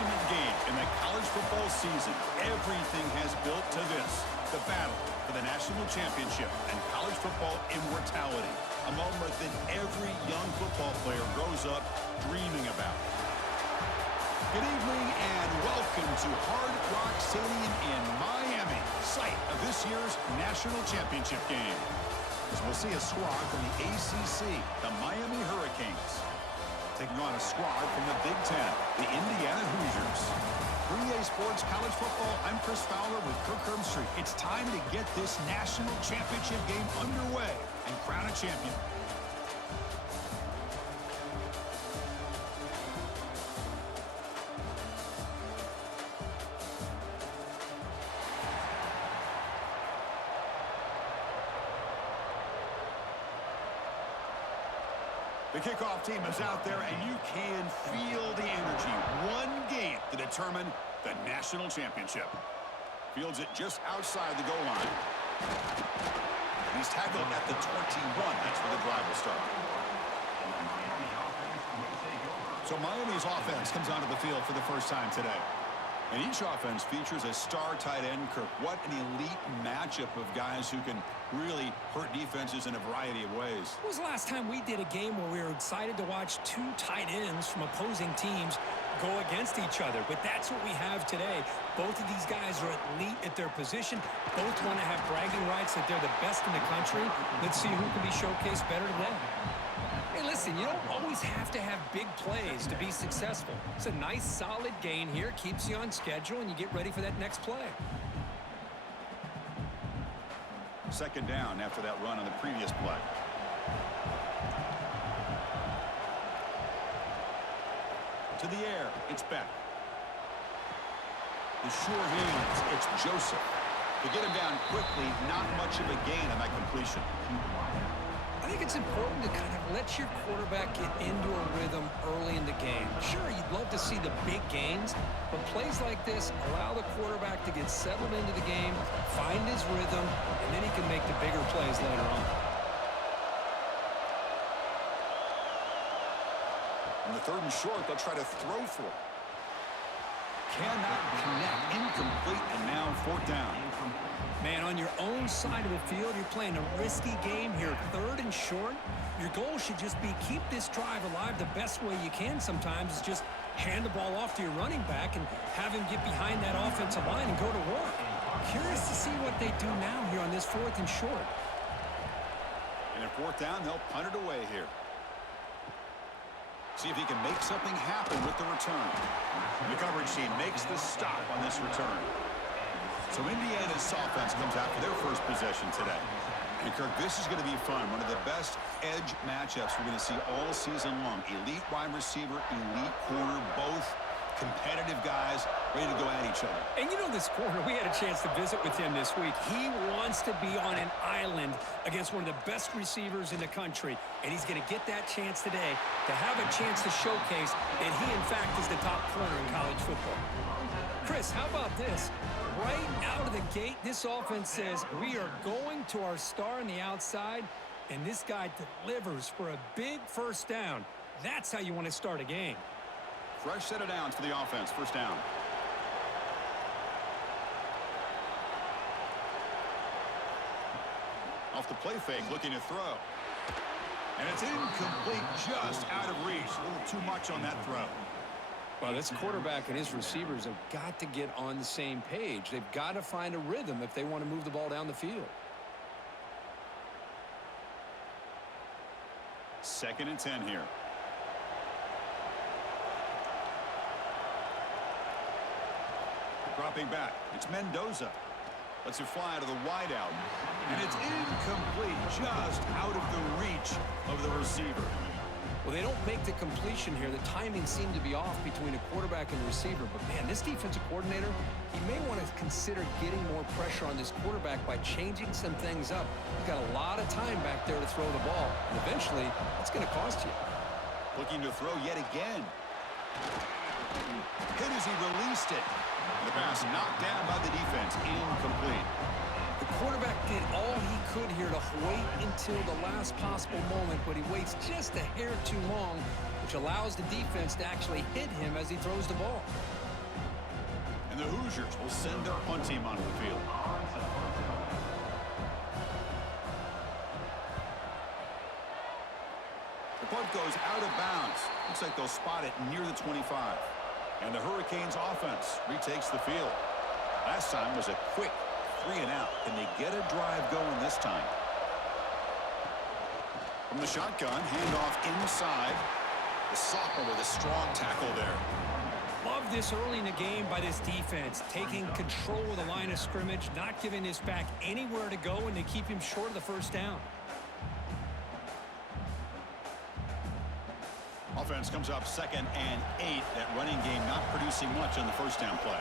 ultimate game in the college football season. Everything has built to this, the battle for the national championship and college football immortality, a moment that every young football player grows up dreaming about. Good evening and welcome to Hard Rock Stadium in Miami, site of this year's national championship game. As we'll see a squad from the ACC, the Miami Hurricanes, taking on a squad from the Big Ten, the Indiana Hoosiers. 3A Sports College Football, I'm Chris Fowler with Kirk Herbstreit. It's time to get this national championship game underway and crown a champion. The kickoff team is out there, and you can feel the energy. One game to determine the national championship. Fields it just outside the goal line. He's tackled at the 21. That's where the drive will start. So Miami's offense comes onto the field for the first time today. And each offense features a star tight end, Kirk. What an elite matchup of guys who can really hurt defenses in a variety of ways. When was the last time we did a game where we were excited to watch two tight ends from opposing teams go against each other? But that's what we have today. Both of these guys are elite at their position. Both want to have bragging rights that they're the best in the country. Let's see who can be showcased better today. Hey, listen, you don't always have to have big plays to be successful. It's a nice, solid gain here. Keeps you on schedule, and you get ready for that next play. Second down after that run on the previous play. To the air, it's Beck. The sure hands, it's Joseph. To get him down quickly, not much of a gain on that completion. I think it's important to kind of let your quarterback get into a rhythm early in the game. Sure, you'd love to see the big gains, but plays like this allow the quarterback to get settled into the game, find his rhythm, and then he can make the bigger plays later on. On the third and short, they'll try to throw for it. Cannot connect, incomplete, and now fourth down. Man, on your own side of the field, you're playing a risky game here. Third and short, your goal should just be keep this drive alive the best way you can sometimes is just hand the ball off to your running back and have him get behind that offensive line and go to work. Curious to see what they do now here on this fourth and short. And at fourth down, they'll punt it away here. See if he can make something happen with the return. The coverage team makes the stop on this return. So Indiana's offense comes out for their first possession today. And Kirk, this is going to be fun. One of the best edge matchups we're going to see all season long. Elite wide receiver, elite corner, both competitive guys ready to go at each other. And you know this corner, we had a chance to visit with him this week. He wants to be on an island against one of the best receivers in the country. And he's going to get that chance today to have a chance to showcase that he, in fact, is the top corner in college football. Chris, how about this? Right out of the gate, this offense says we are going to our star on the outside, and this guy delivers for a big first down. That's how you want to start a game. Fresh set of downs for the offense. First down. Off the play fake, looking to throw. And it's incomplete, just out of reach. A little too much on that throw. Well, this quarterback and his receivers have got to get on the same page. They've got to find a rhythm if they want to move the ball down the field. Second and 10 here. Dropping back, it's Mendoza. Lets it fly out of the wideout. And it's incomplete, just out of the reach of the receiver. Well, they don't make the completion here. The timing seemed to be off between a quarterback and a receiver. But, man, this defensive coordinator, he may want to consider getting more pressure on this quarterback by changing some things up. He's got a lot of time back there to throw the ball. And eventually, that's going to cost you. Looking to throw yet again. Hit as he released it. The pass knocked down by the defense. Incomplete. The quarterback did all he could here to wait until the last possible moment, but he waits just a hair too long, which allows the defense to actually hit him as he throws the ball. And the Hoosiers will send their punt team onto the field. The punt goes out of bounds. Looks like they'll spot it near the 25. And the Hurricanes offense retakes the field. Last time was a quick 3-and-out. Can they get a drive going this time? From the shotgun, handoff inside. The sophomore with a strong tackle there. Love this early in the game by this defense, taking control of the line of scrimmage, not giving this back anywhere to go, and they keep him short of the first down. Offense comes up 2nd and 8. That running game not producing much on the first down play.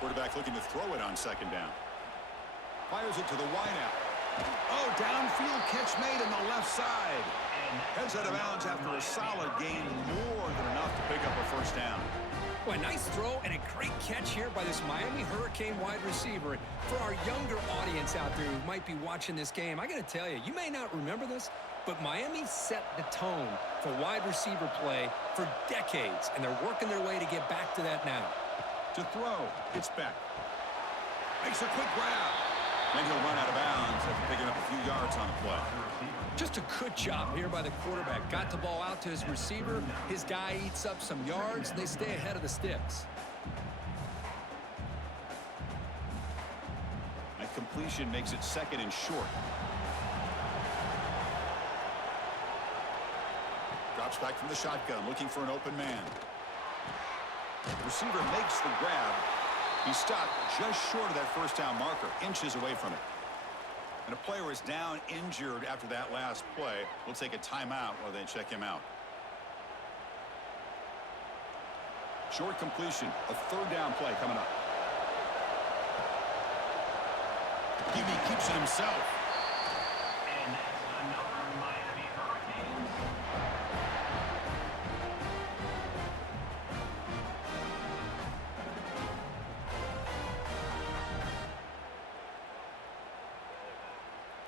Quarterback looking to throw it on 2nd down. Fires it to the wideout. Oh, downfield catch made on the left side. Heads out of bounds after a solid gain, more than enough to pick up a first down. Well, a nice throw and a great catch here by this Miami Hurricane wide receiver. For our younger audience out there who might be watching this game, I got to tell you, you may not remember this, but Miami set the tone for wide receiver play for decades, and they're working their way to get back to that now. To throw, it's Beck. Makes a quick grab. Then he'll run out of bounds after picking up a few yards on the play. Just a good job here by the quarterback. Got the ball out to his receiver. His guy eats up some yards. And they stay ahead of the sticks. That completion makes it 2nd and short. Drops back from the shotgun, looking for an open man. The receiver makes the grab. He stopped just short of that first down marker, inches away from it. And a player is down injured after that last play. We'll take a timeout while they check him out. Short completion, a 3rd down play coming up. QB keeps it himself. And another Miami Hurricanes.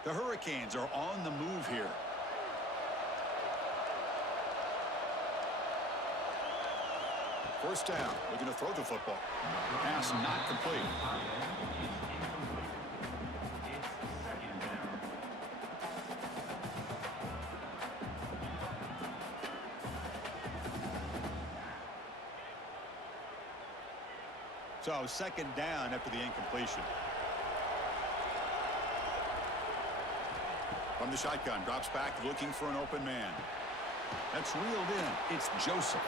The Hurricanes are on the move here. First down, looking to throw the football. Pass not complete. So 2nd down after the incompletion. From the shotgun, drops back, looking for an open man. That's reeled in. It's Joseph.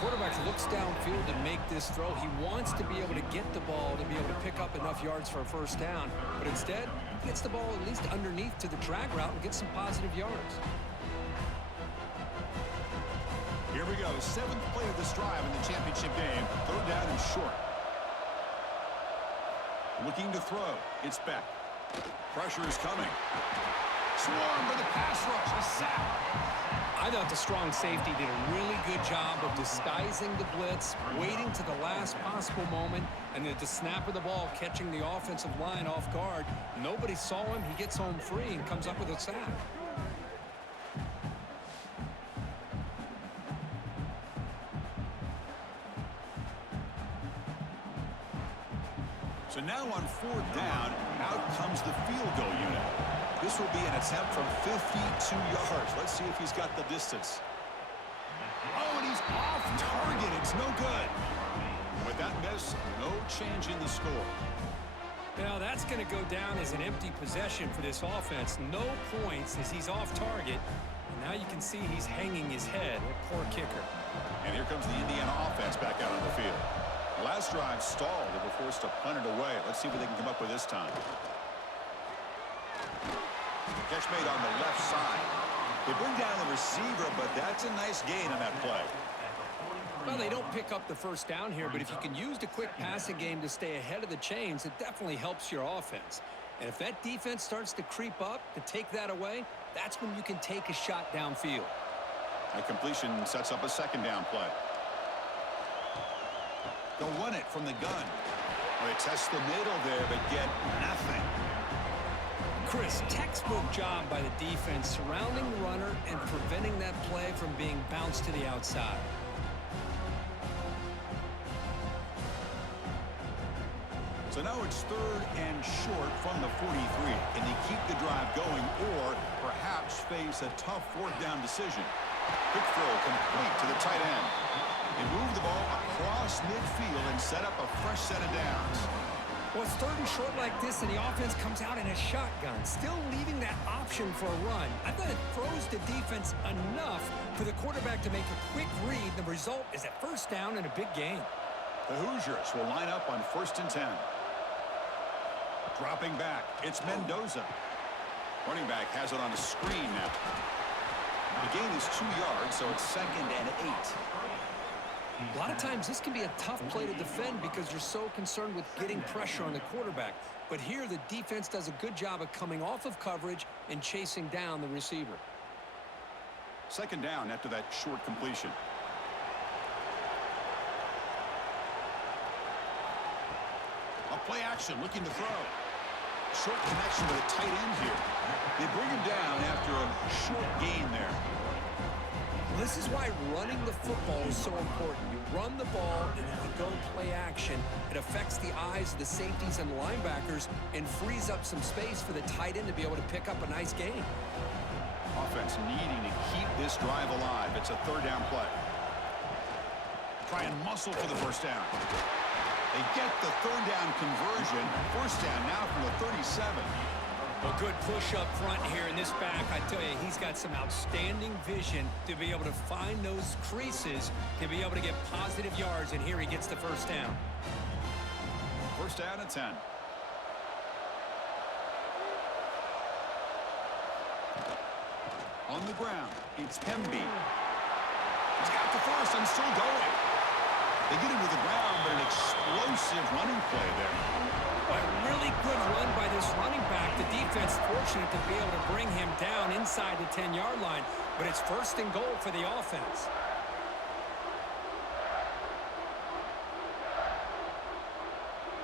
Quarterback looks downfield to make this throw. He wants to be able to get the ball to be able to pick up enough yards for a first down. But instead, he gets the ball at least underneath to the drag route and gets some positive yards. Here we go. 7th play of this drive in the championship game. 3rd down and short. Looking to throw. It's Beck. Pressure is coming. Swarm for the pass rush. A sack. I thought the strong safety did a really good job of disguising the blitz, waiting to the last possible moment, and at the snap of the ball, catching the offensive line off guard. Nobody saw him. He gets home free and comes up with a sack. So now on 4th down, out comes the field goal unit. This will be an attempt from 52 yards. Let's see if he's got the distance. Oh, and he's off target. It's no good. With that miss, no change in the score. Now that's going to go down as an empty possession for this offense. No points as he's off target. And now you can see he's hanging his head. A poor kicker. And here comes the Indiana offense back out on the field. Last drive stalled. They were forced to punt it away. Let's see what they can come up with this time. Catch made on the left side. They bring down the receiver, but that's a nice gain on that play. Well, they don't pick up the first down here, but if you can use the quick passing game to stay ahead of the chains, it definitely helps your offense. And if that defense starts to creep up to take that away, that's when you can take a shot downfield. That completion sets up a 2nd down play. They'll run it from the gun. They test the middle there, but get nothing. Chris, textbook job by the defense surrounding the runner and preventing that play from being bounced to the outside. Now it's 3rd and short from the 43. Can they keep the drive going or perhaps face a tough 4th down decision? Quick throw complete to the tight end. They move the ball across midfield and set up a fresh set of downs. Well, it's 3rd and short like this, and the offense comes out in a shotgun, still leaving that option for a run. I thought it throws the defense enough for the quarterback to make a quick read. The result is a 1st down in a big game. The Hoosiers will line up on 1st and 10. Dropping back, it's Mendoza. Running back has it on the screen now. The gain is 2 yards, so it's 2nd and 8. A lot of times this can be a tough play to defend because you're so concerned with getting pressure on the quarterback. But here the defense does a good job of coming off of coverage and chasing down the receiver. 2nd down after that short completion. A play action looking to throw. Short connection with a tight end here. They bring him down after a short gain there. This is why running the football is so important. You run the ball and then you go play action. It affects the eyes of the safeties and linebackers and frees up some space for the tight end to be able to pick up a nice gain. Offense needing to keep this drive alive. It's a 3rd down play. Try and muscle for the 1st down. They get the 3rd down conversion. 1st down now from the 37. A good push up front here in this back. I tell you, he's got some outstanding vision to be able to find those creases, to be able to get positive yards, and here he gets the 1st down. 1st down at 10. On the ground, it's Hemby. He's got the 1st and still going. They get him to the ground, but an explosive running play there. A really good run by this running back. The defense fortunate to be able to bring him down inside the 10-yard line, but it's 1st and goal for the offense.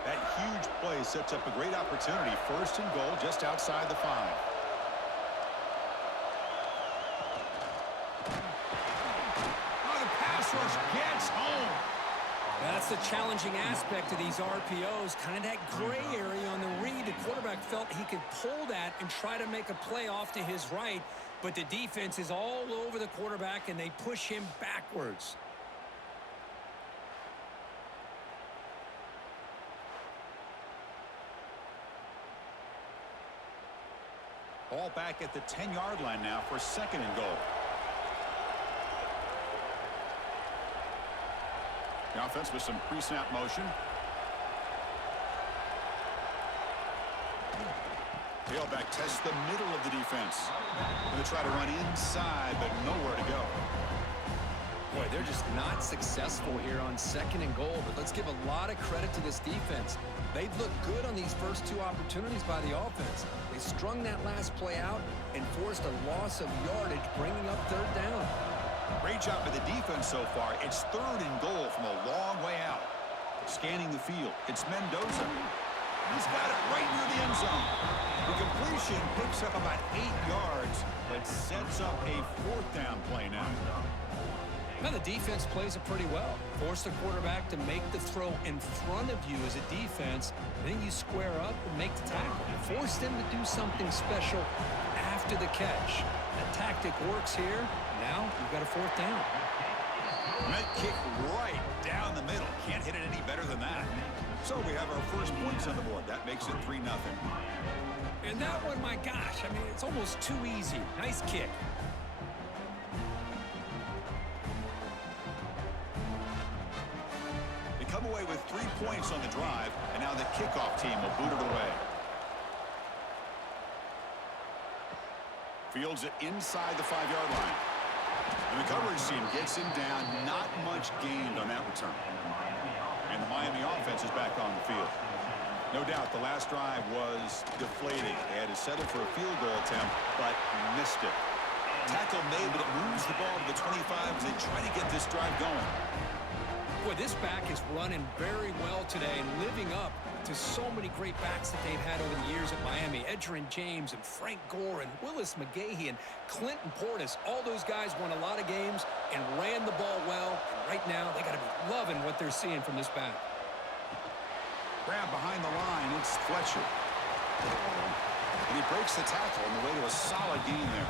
That huge play sets up a great opportunity. 1st and goal just outside the 5. Oh, the pass rush gets home. That's the challenging aspect of these RPOs, kind of that gray area on the read. The quarterback felt he could pull that and try to make a play off to his right, but the defense is all over the quarterback, and they push him backwards. Ball back at the 10-yard line now for 2nd and goal. The offense with some pre-snap motion. Tailback tests the middle of the defense. Going to try to run inside, but nowhere to go. Boy, they're just not successful here on 2nd and goal, but let's give a lot of credit to this defense. They've looked good on these first 2 opportunities by the offense. They strung that last play out and forced a loss of yardage, bringing up 3rd down. Great job by the defense so far. It's 3rd and goal from a long way out. Scanning the field, it's Mendoza. He's got it right near the end zone. The completion picks up about 8 yards, but sets up a 4th down play now. Now the defense plays it pretty well. Force the quarterback to make the throw in front of you as a defense. Then you square up and make the tackle. Force them to do something special after the catch. That tactic works here. Now you've got a 4th down. That kick right down the middle. Can't hit it any better than that. So we have our first points on the board. That makes it 3-0. And that one, my gosh, I mean, it's almost too easy. Nice kick. They come away with 3 points on the drive, and now the kickoff team will boot it away. Fields it inside the 5-yard line. And the coverage team gets him down. Not much gained on that return. And the Miami offense is back on the field. No doubt the last drive was deflating. They had to settle for a field goal attempt, but missed it. Tackle made, but it moves the ball to the 25 as they try to get this drive going. Boy, this back is running very well today and living up to so many great backs that they've had over the years at Miami. Edgerrin James and Frank Gore and Willis McGahee and Clinton Portis. All those guys won a lot of games and ran the ball well. And right now, they got to be loving what they're seeing from this back. Grab behind the line. It's Fletcher. And he breaks the tackle on the way to a solid gain there.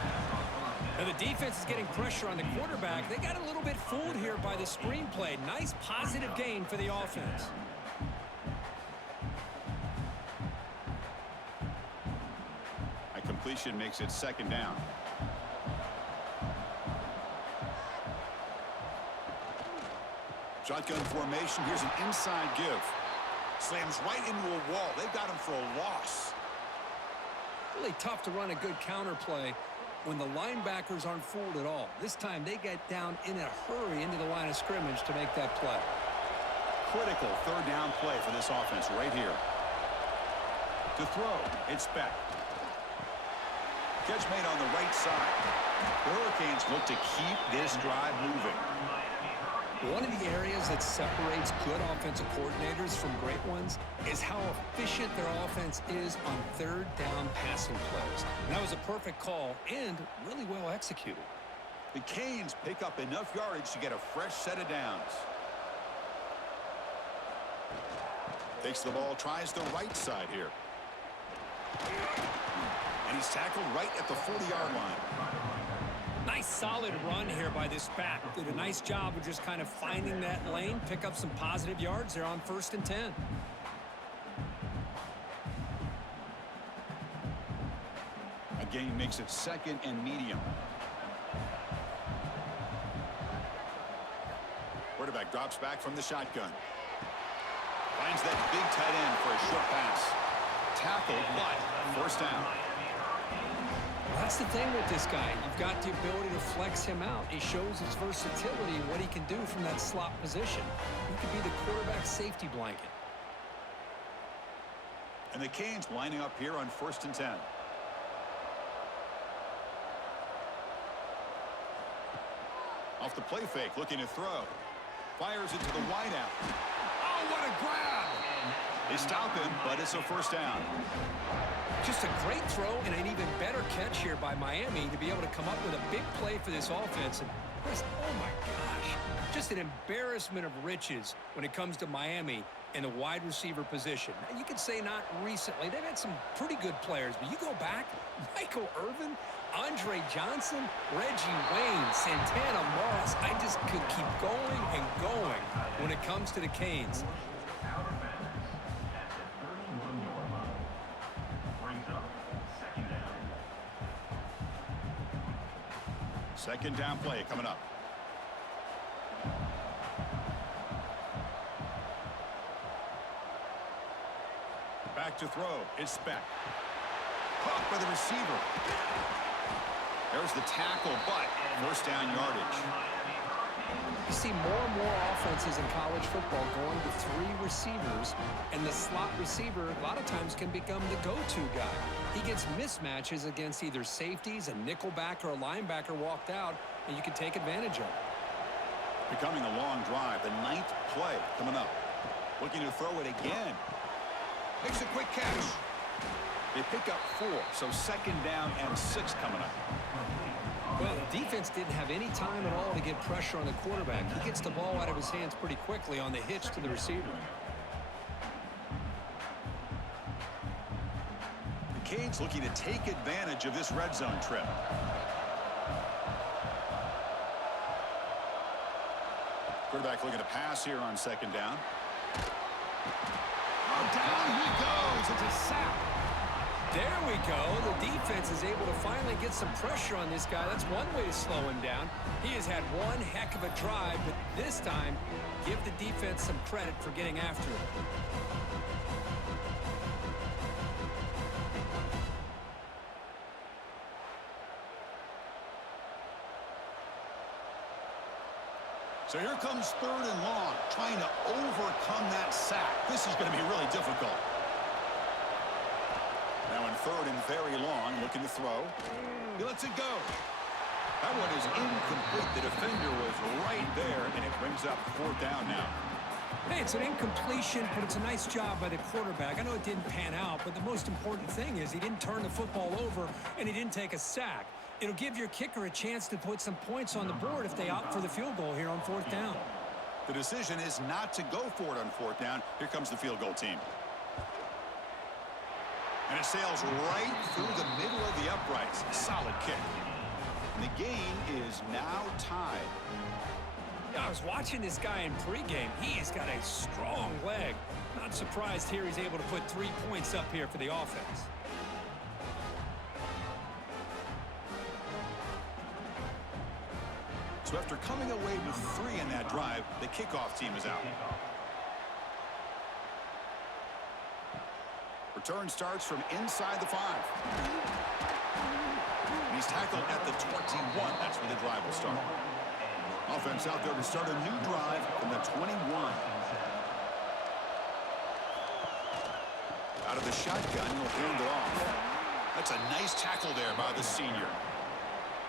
Now the defense is getting pressure on the quarterback. They got a little bit fooled here by the screenplay. Nice positive gain for the offense. A completion makes it second down. Shotgun formation. Here's an inside give. Slams right into a wall. They've got him for a loss. Really tough to run a good counter play when the linebackers aren't fooled at all. This time they get down in a hurry into the line of scrimmage to make that play. Critical third down play for this offense right here. To throw, it's Beck. Catch made on the right side. The Hurricanes look to keep this drive moving. One of the areas that separates good offensive coordinators from great ones is how efficient their offense is on third down passing plays. And that was a perfect call and really well executed. The Canes pick up enough yardage to get a fresh set of downs. Takes the ball, tries the right side here. And he's tackled right at the 40-yard line. Nice solid run here by this back. Did a nice job of just kind of finding that lane, pick up some positive yards there on 1st and 10. A gain makes it 2nd and medium. Quarterback drops back from the shotgun. Finds that big tight end for a short pass. Tackled, but 1st down. That's the thing with this guy. You've got the ability to flex him out. He shows his versatility and what he can do from that slot position. He could be the quarterback safety blanket. And the Canes lining up here on 1st and 10. Off the play fake, looking to throw. Fires it to the wideout. Oh, what a grab! They stop him, but it's a 1st down. Just a great throw and an even better catch here by Miami to be able to come up with a big play for this offense. And oh my gosh, just an embarrassment of riches when it comes to Miami in the wide receiver position. You could say not recently. They've had some pretty good players, but you go back, Michael Irvin, Andre Johnson, Reggie Wayne, Santana Moss. I just could keep going and going when it comes to the Canes. Second down play coming up. Back to throw. It's Beck. Caught by the receiver. There's the tackle, but 1st down yardage. You see more and more offenses in college football going to 3 receivers, and the slot receiver a lot of times can become the go-to guy. He gets mismatches against either safeties, a nickelback, or a linebacker walked out, and you can take advantage of it. Becoming a long drive, the 9th play coming up. Looking to throw it again. Makes a quick catch. They pick up 4, so 2nd down and 6 coming up. Well, the defense didn't have any time at all to get pressure on the quarterback. He gets the ball out of his hands pretty quickly on the hitch to the receiver. The Canes looking to take advantage of this red zone trip. Quarterback looking to pass here on 2nd down. Oh, down he goes. It's a sack. There we go. The defense is able to finally get some pressure on this guy. That's one way to slow him down. He has had one heck of a drive, but this time, give the defense some credit for getting after him. So here comes 3rd and long, trying to overcome that sack. This is going to be really difficult. Now in 3rd and very long, looking to throw. He lets it go. That one is incomplete. The defender was right there, and it brings up 4th down now. Hey, it's an incompletion, but it's a nice job by the quarterback. I know it didn't pan out, but the most important thing is he didn't turn the football over, and he didn't take a sack. It'll give your kicker a chance to put some points on the board if they opt for the field goal here on 4th down. The decision is not to go for it on 4th down. Here comes the field goal team. And it sails right through the middle of the uprights. Solid kick. And the game is now tied. I was watching this guy in pregame. He's got a strong leg. Not surprised here he's able to put 3 points up here for the offense. So after coming away with 3 in that drive, the kickoff team is out. Return starts from inside the 5. He's tackled at the 21. That's where the drive will start. Offense out there to start a new drive from the 21. Out of the shotgun, he'll hand it off. That's a nice tackle there by the senior.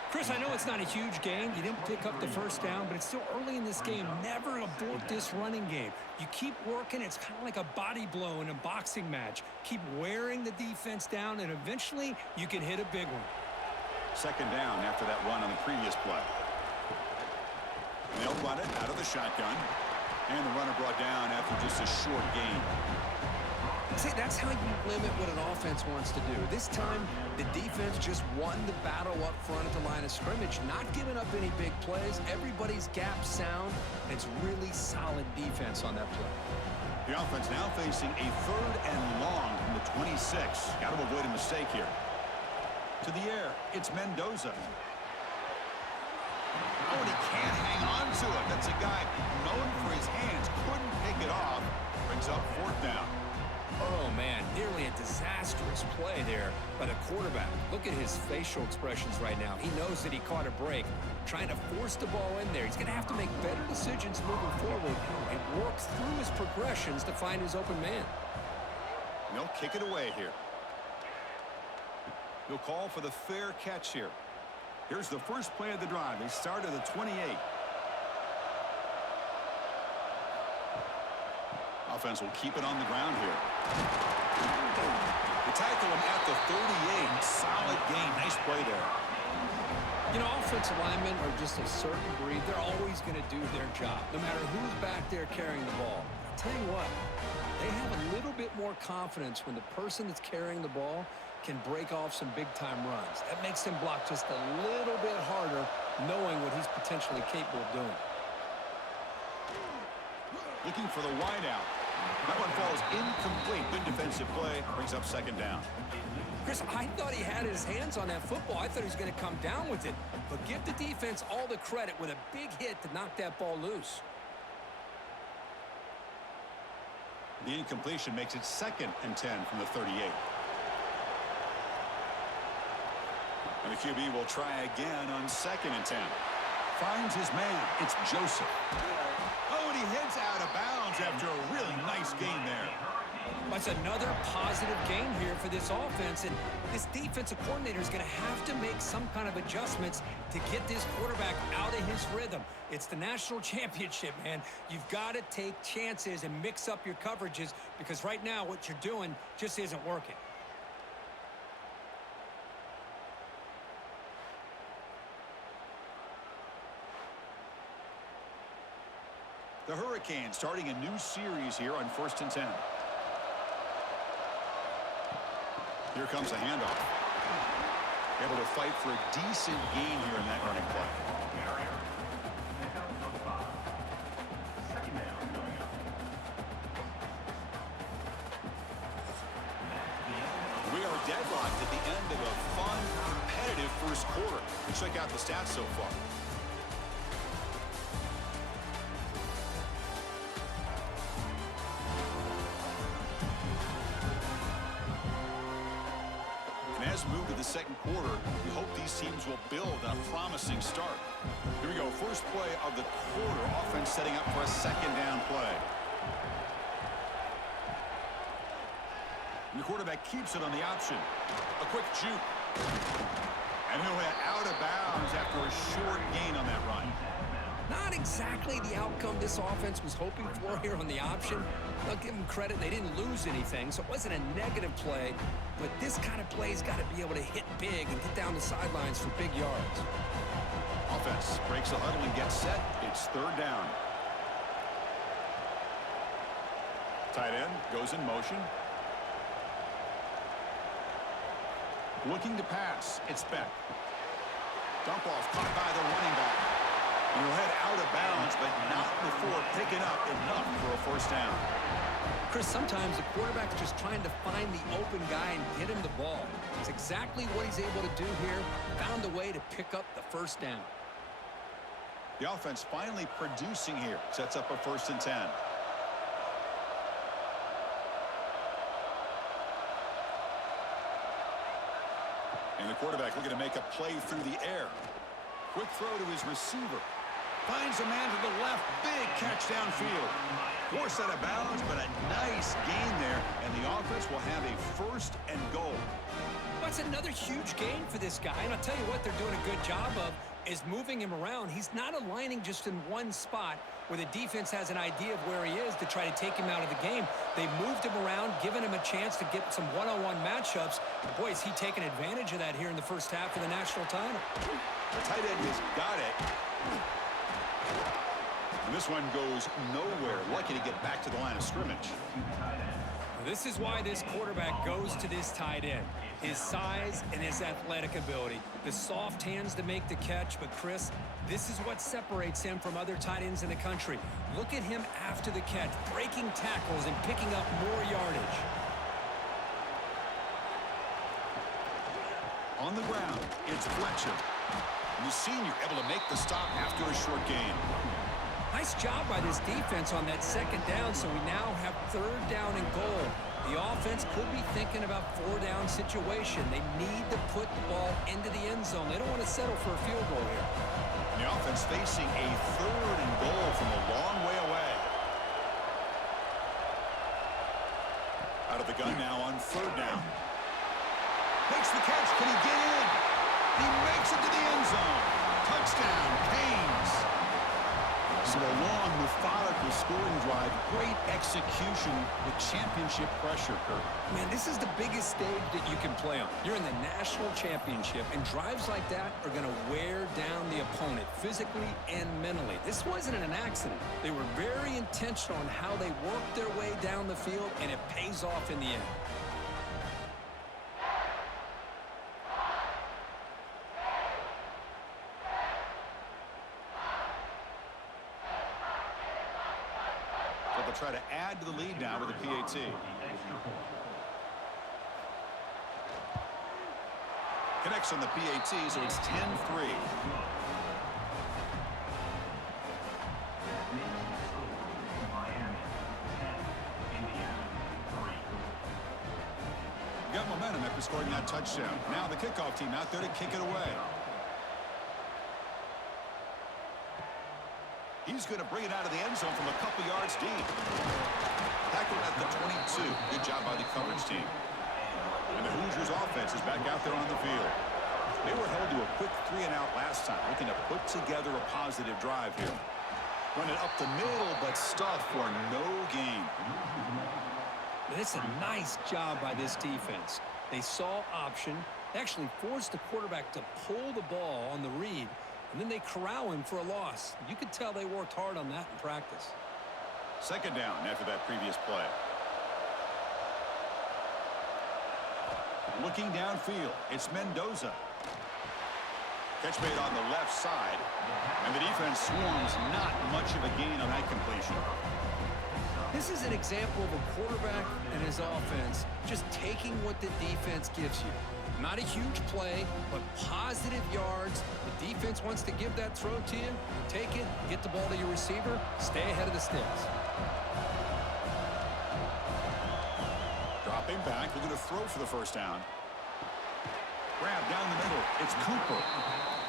Chris, I know it's not a huge game. You didn't pick up the first down, but it's still early in this game. Never abort this running game. You keep working. It's kind of like a body blow in a boxing match. Keep wearing the defense down, and eventually you can hit a big one. Second down after that run on the previous play. They'll run it out of the shotgun. And the runner brought down after just a short gain. See, that's how you limit what an offense wants to do. This time, the defense just won the battle up front at the line of scrimmage, not giving up any big plays. Everybody's gap sound. It's really solid defense on that play. The offense now facing a 3rd and long from the 26. Got to avoid a mistake here. To the air, it's Mendoza. Oh, and he can't hang on to it. That's a guy known for his hands. Couldn't pick it off. Brings up 4th down. Oh, man, nearly a disastrous play there by the quarterback. Look at his facial expressions right now. He knows that he caught a break, trying to force the ball in there. He's going to have to make better decisions moving forward and work through his progressions to find his open man. They'll kick it away here. He'll call for the fair catch here. Here's the first play of the drive. They start at the 28. Offense will keep it on the ground here. They tackle him at the 38. Solid gain. Nice play there. You know, offensive linemen are just a certain breed. They're always going to do their job, no matter who's back there carrying the ball. I'll tell you what, they have a little bit more confidence when the person that's carrying the ball can break off some big-time runs. That makes him block just a little bit harder, knowing what he's potentially capable of doing. Looking for the wideout. That one falls incomplete. Good defensive play. Brings up 2nd down. Chris, I thought he had his hands on that football. I thought he was going to come down with it. But give the defense all the credit with a big hit to knock that ball loose. The incompletion makes it 2nd and 10 from the 38. And the QB will try again on 2nd and 10. Finds his man. It's Joseph. Oh, and he heads out of bounds after a really nice gain there. That's another positive game here for this offense, and this defensive coordinator is going to have to make some kind of adjustments to get this quarterback out of his rhythm. It's the national championship, man. You've got to take chances and mix up your coverages because right now what you're doing just isn't working. The Hurricanes starting a new series here on 1st and 10. Here comes a handoff. Able to fight for a decent gain here in that running play. We are deadlocked at the end of a fun, competitive first quarter. Check out the stats so far. As we move to the 2nd quarter, we hope these teams will build on a promising start. Here we go, first play of the quarter. Offense setting up for a 2nd down play. And the quarterback keeps it on the option. A quick juke. And he'll head out of bounds after a short gain on that run. Not exactly the outcome this offense was hoping for here on the option. I'll give them credit. They didn't lose anything, so it wasn't a negative play. But this kind of play's got to be able to hit big and get down the sidelines for big yards. Offense breaks the huddle and gets set. It's 3rd down. Tight end goes in motion. Looking to pass. It's Beck. Dump off caught by the running back. And he'll head out of bounds, but not before picking up enough for a first down. Chris, sometimes the quarterback's just trying to find the open guy and get him the ball. It's exactly what he's able to do here. Found a way to pick up the first down. The offense finally producing here. Sets up a 1st and 10. And the quarterback looking to make a play through the air. Quick throw to his receiver. Finds a man to the left. Big catch downfield. Forced out of bounds, but a nice gain there. And the offense will have a 1st and goal. That's another huge gain for this guy. And I'll tell you what they're doing a good job of is moving him around. He's not aligning just in one spot where the defense has an idea of where he is to try to take him out of the game. They've moved him around, given him a chance to get some one-on-one matchups. Boy, is he taking advantage of that here in the first half of the national title. The tight end has got it. And this one goes nowhere. Lucky to get back to the line of scrimmage. This is why this quarterback goes to this tight end. His size and his athletic ability. The soft hands to make the catch, but Chris, this is what separates him from other tight ends in the country. Look at him after the catch, breaking tackles and picking up more yardage. On the ground, it's Fletcher. The senior able to make the stop after a short gain. Nice job by this defense on that 2nd down, so we now have 3rd down and goal. The offense could be thinking about 4-down situation. They need to put the ball into the end zone. They don't want to settle for a field goal here. And the offense facing a 3rd and goal from a long way away. Out of the gun now on 3rd down. Makes the catch. Can he get in? He makes it to the end zone. Touchdown, Canes. So a long, methodical scoring drive. Great execution with championship pressure, Kurt. Man, this is the biggest stage that you can play on. You're in the national championship, and drives like that are going to wear down the opponent physically and mentally. This wasn't an accident. They were very intentional on how they worked their way down the field, and it pays off in the end. Try to add to the lead now with a PAT. Connects on the PAT, so it's 10-3. Got momentum after scoring that touchdown. Now the kickoff team out there to kick it away. He's going to bring it out of the end zone from a couple yards deep. Tackled at the 22. Good job by the coverage team. And the Hoosiers offense is back out there on the field. They were held to a quick 3-and-out last time, looking to put together a positive drive here. Run it up the middle, but stuff for no gain. It's a nice job by this defense. They saw option. They actually forced the quarterback to pull the ball on the read, and then they corral him for a loss. You could tell they worked hard on that in practice. 2nd down after that previous play. Looking downfield, it's Mendoza. Catch made on the left side, and the defense swarms. Not much of a gain on that completion. This is an example of a quarterback and his offense just taking what the defense gives you. Not a huge play, but positive yards. The defense wants to give that throw to you. You take it, get the ball to your receiver, stay ahead of the sticks. Dropping back, looking to throw for the 1st down. Grab down the middle. It's Cooper.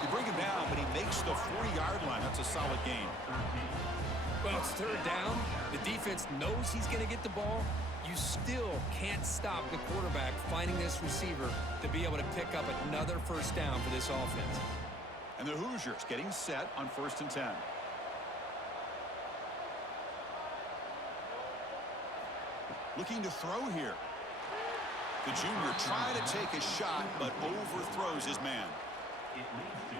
You bring him down, but he makes the 40-yard line. That's a solid gain. Well, it's 3rd down. The defense knows he's going to get the ball. You still can't stop the quarterback finding this receiver to be able to pick up another 1st down for this offense. And the Hoosiers getting set on 1st and 10. Looking to throw here. The junior trying to take a shot, but overthrows his man. It leads to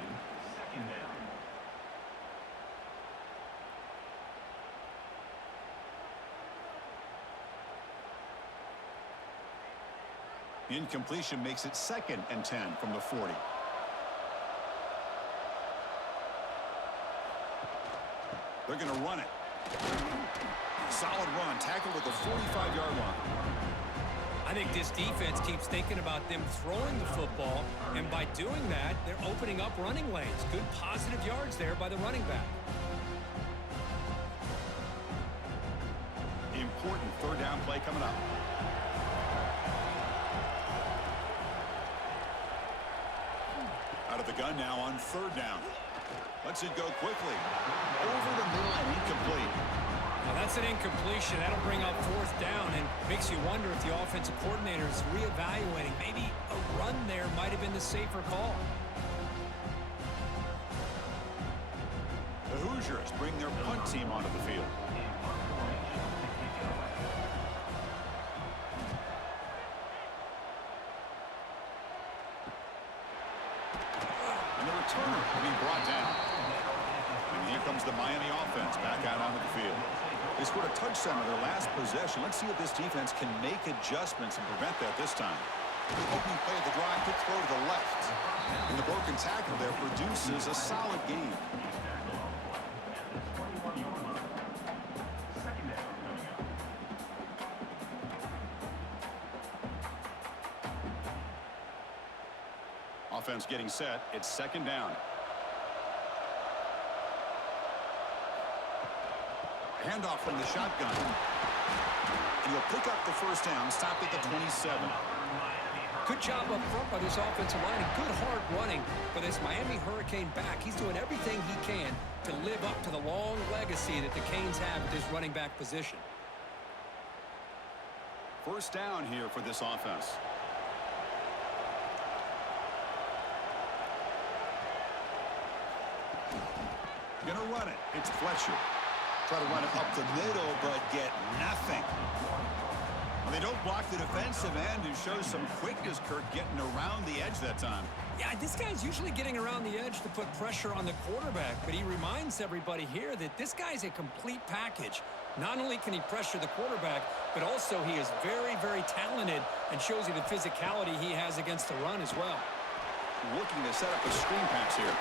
2nd down. The incompletion makes it 2nd and 10 from the 40. They're going to run it. Solid run, tackled at the 45-yard line. I think this defense keeps thinking about them throwing the football, and by doing that, they're opening up running lanes. Good positive yards there by the running back. The important 3rd down play coming up. Out of the gun now on 3rd down. Lets it go quickly. Over the middle and incomplete. Now that's an incompletion. That'll bring up 4th down and makes you wonder if the offensive coordinator is reevaluating. Maybe a run there might have been the safer call. The Hoosiers bring their punt team onto the field. And the returner will be brought down. And here comes the Miami offense back out onto the field. They scored a touchdown on their last possession. Let's see if this defense can make adjustments and prevent that this time. The opening play of the drive, quick throw to the left. And the broken tackle there produces a solid gain. Offense getting set. It's 2nd down. Handoff from the shotgun. And he'll pick up the 1st down, stop at the 27. Good job up front by this offensive line and good hard running for this Miami Hurricane back. He's doing everything he can to live up to the long legacy that the Canes have at this running back position. 1st down here for this offense. Gonna run it. It's Fletcher. Try to run it up the middle, but get nothing. Well, they don't block the defensive end, who shows some quickness, Kirk, getting around the edge that time. Yeah, this guy's usually getting around the edge to put pressure on the quarterback, but he reminds everybody here that this guy's a complete package. Not only can he pressure the quarterback, but also he is very, very talented and shows you the physicality he has against the run as well. Looking to set up a screen pass here.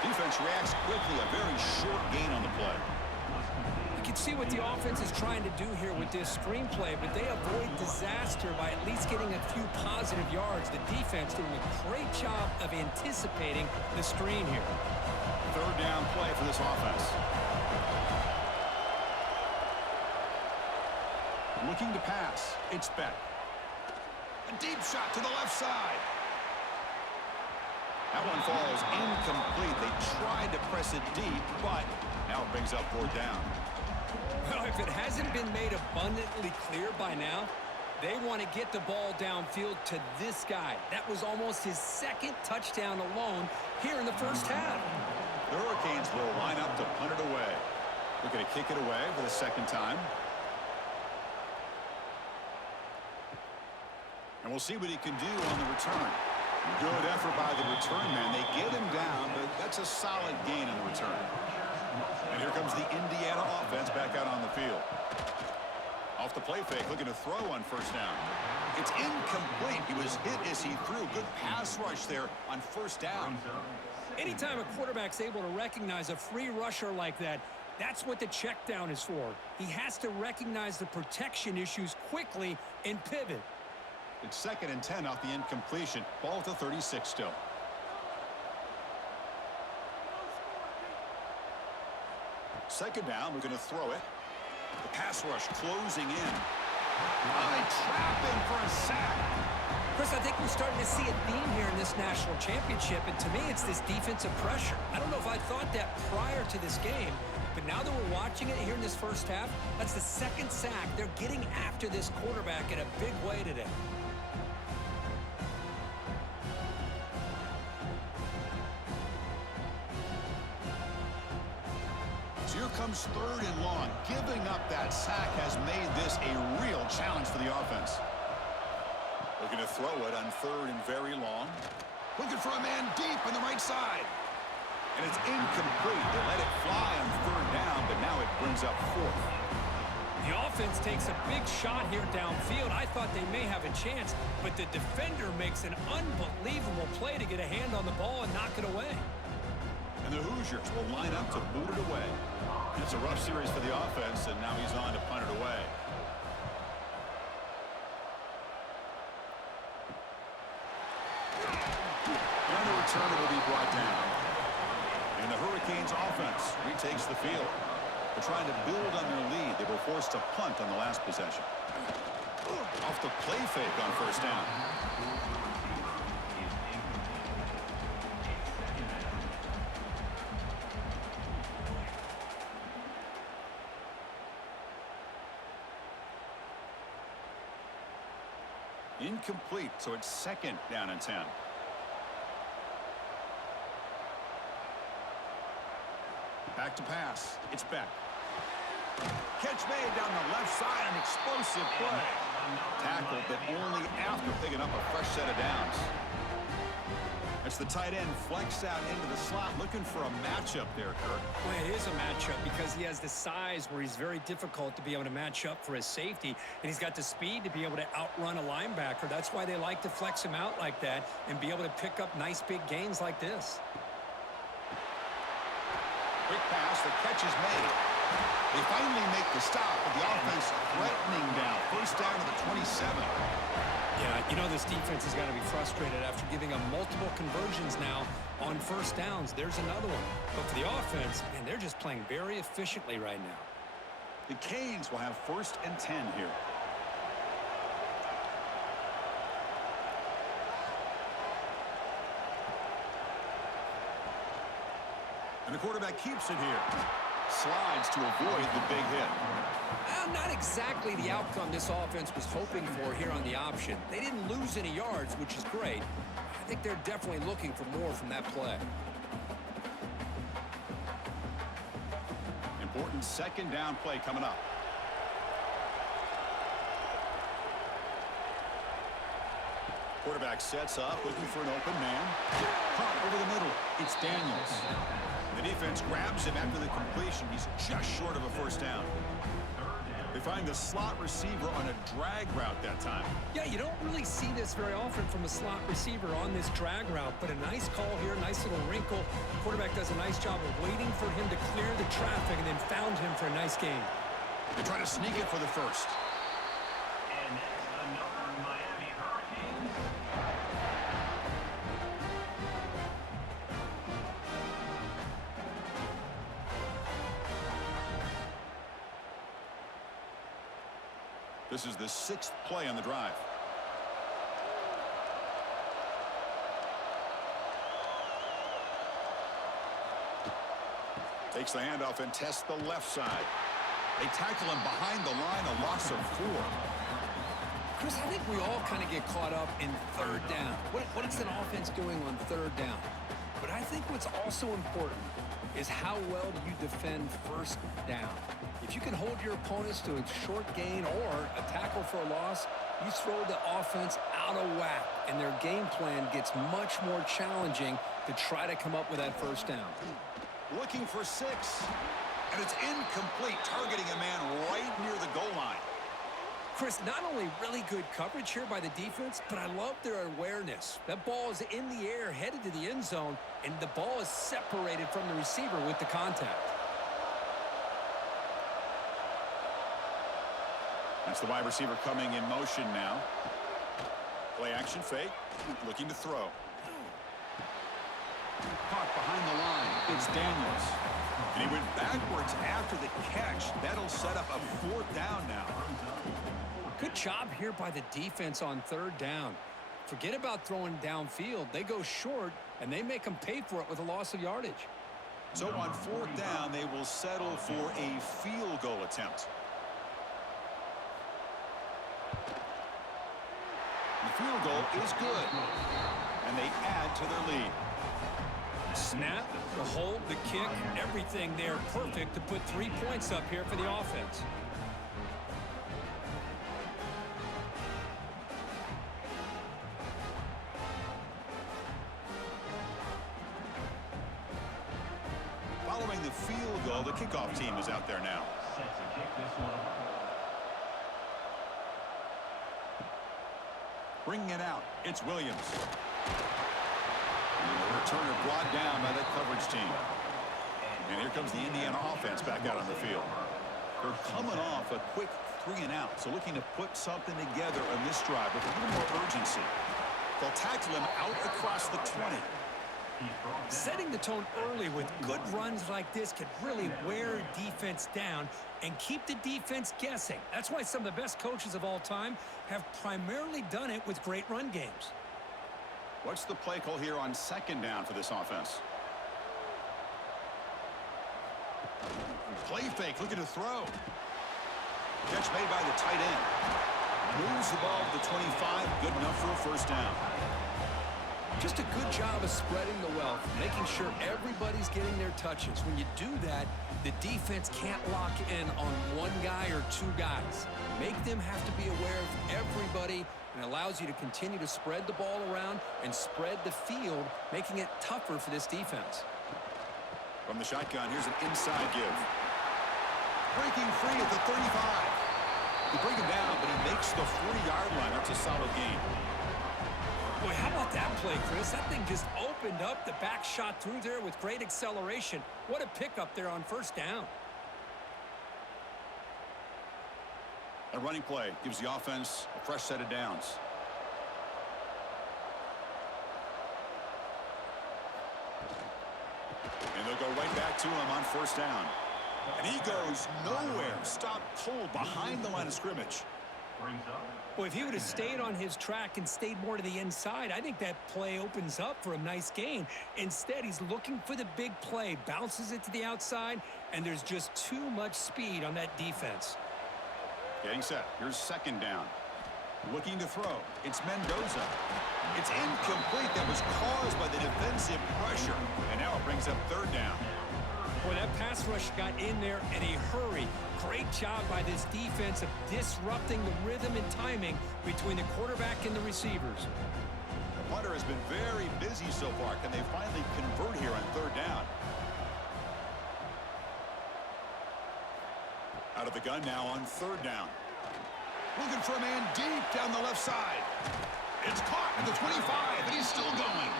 Defense reacts quickly, a very short gain on the play. You can see what the offense is trying to do here with this screenplay, but they avoid disaster by at least getting a few positive yards. The defense doing a great job of anticipating the screen here. 3rd down play for this offense. Looking to pass. It's Beck. A deep shot to the left side. That one falls incomplete. They tried to press it deep, but now it brings up 4th down. Well, if it hasn't been made abundantly clear by now, they want to get the ball downfield to this guy. That was almost his 2nd touchdown alone here in the 1st half. The Hurricanes will line up to punt it away. They're going to kick it away for the 2nd time. And we'll see what he can do on the return. Good effort by the return man. They get him down, but that's a solid gain in the return. And here comes the Indiana offense back out on the field. Off the play fake, looking to throw on 1st down. It's incomplete. He was hit as he threw. Good pass rush there on 1st down. Anytime a quarterback's able to recognize a free rusher like that, that's what the check down is for. He has to recognize the protection issues quickly and pivot. It's 2nd and 10 off the incompletion. Ball at the 36 still. Second down, we're going to throw it. The pass rush closing in. They trap him for a sack. Chris, I think we're starting to see a theme here in this national championship, and to me, it's this defensive pressure. I don't know if I thought that prior to this game, but now that we're watching it here in this 1st half, that's the 2nd sack. They're getting after this quarterback in a big way today. So here comes 3rd and long. Giving up that sack has made this a real challenge for the offense. Looking to throw it on 3rd and very long. Looking for a man deep on the right side. And it's incomplete. They let it fly on 3rd down, but now it brings up 4th. The offense takes a big shot here downfield. I thought they may have a chance, but the defender makes an unbelievable play to get a hand on the ball and knock it away. And the Hoosiers will line up to boot it away. It's a rough series for the offense, and now he's on to punt it away. And the return will be brought down. And the Hurricanes offense retakes the field. They're trying to build on their lead. They were forced to punt on the last possession. Off the play fake on first down. Incomplete, so it's second down and 10. Back to pass. It's Beck. Catch made down the left side, an explosive play. Tackled, but only after picking up a fresh set of downs. It's the tight end flex out into the slot, looking for a matchup there, Kirk. Well, it is a matchup because he has the size where he's very difficult to be able to match up for his safety, and he's got the speed to be able to outrun a linebacker. That's why they like to flex him out like that and be able to pick up nice big gains like this. Quick pass, the catch is made. They finally make the stop, but the offense threatening down. First down to the 27. Yeah, you know this defense has got to be frustrated after giving them multiple conversions now on first downs. There's another one. But for the offense, man, they're just playing very efficiently right now. The Canes will have first and 10 here. And the quarterback keeps it here. Slides to avoid the big hit. Not exactly the outcome this offense was hoping for here on the option. They didn't lose any yards, which is great. I think they're definitely looking for more from that play. Important second down play coming up. Quarterback sets up, looking for an open man. Caught over the middle. It's Daniels. The defense grabs him after the completion. He's just short of a first down. They find the slot receiver on a drag route that time. Yeah, you don't really see this very often from a slot receiver on this drag route, but a nice call here, nice little wrinkle. Quarterback does a nice job of waiting for him to clear the traffic and then found him for a nice gain. They try to sneak it for the first. And that's another Miami Hurricanes. This is the 6th play on the drive. Takes the handoff and tests the left side. They tackle him behind the line, a loss of 4. Chris, I think we all kind of get caught up in third down. What is an offense doing on third down? But I think what's also important is how well do you defend first down. If you can hold your opponents to a short gain or a tackle for a loss, you throw the offense out of whack, and their game plan gets much more challenging to try to come up with that first down. Looking for 6. And it's incomplete, targeting a man right near the goal line. Chris, not only really good coverage here by the defense, but I love their awareness. That ball is in the air, headed to the end zone, and the ball is separated from the receiver with the contact. That's the wide receiver coming in motion now. Play action fake, looking to throw. Caught behind the line, it's Daniels. And he went backwards after the catch. That'll set up a 4th down now. Good job here by the defense on third down. Forget about throwing downfield. They go short, and they make them pay for it with a loss of yardage. So on 4th down, they will settle for a field goal attempt. The field goal is good, and they add to their lead. Snap, the hold, the kick, everything there perfect to put 3 points up here for the offense. Following the field goal, the kickoff team is out there now. Set to kick this one off. Bringing it out, it's Williams. And the returner brought down by that coverage team. And here comes the Indiana offense back out on the field. They're coming off a quick 3-and-out, so looking to put something together on this drive with a little more urgency. They'll tackle him out across the 20. Setting the tone early with good runs like this could really wear defense down and keep the defense guessing. That's why some of the best coaches of all time have primarily done it with great run games. What's the play call here on 2nd down for this offense? Play fake, looking to throw. Catch made by the tight end. Moves the ball to the 25, good enough for a first down. Just a good job of spreading the wealth, making sure everybody's getting their touches. When you do that, the defense can't lock in on one guy or two guys. Make them have to be aware of everybody, and allows you to continue to spread the ball around and spread the field, making it tougher for this defense. From the shotgun, here's an inside give. Breaking free at the 35. They bring him down, but he makes the 40-yard line. That's a solid gain. Boy, how about that play, Chris? That thing just opened up. The back shot through there with great acceleration. What a pickup there on first down. A running play gives the offense a fresh set of downs. And they'll go right back to him on first down. And he goes nowhere. Stopped cold behind the line of scrimmage. Boy, if he would have stayed on his track and stayed more to the inside, I think that play opens up for a nice gain. Instead, he's looking for the big play, bounces it to the outside, and there's just too much speed on that defense. Getting set. Here's 2nd down. Looking to throw. It's Mendoza. It's incomplete. That was caused by the defensive pressure. And now it brings up 3rd down. Boy, that pass rush got in there in a hurry. Great job by this defense of disrupting the rhythm and timing between the quarterback and the receivers. The punter has been very busy so far. Can they finally convert here on 3rd down? Out of the gun now on 3rd down. Looking for a man deep down the left side. It's caught at the 25, and he's still going.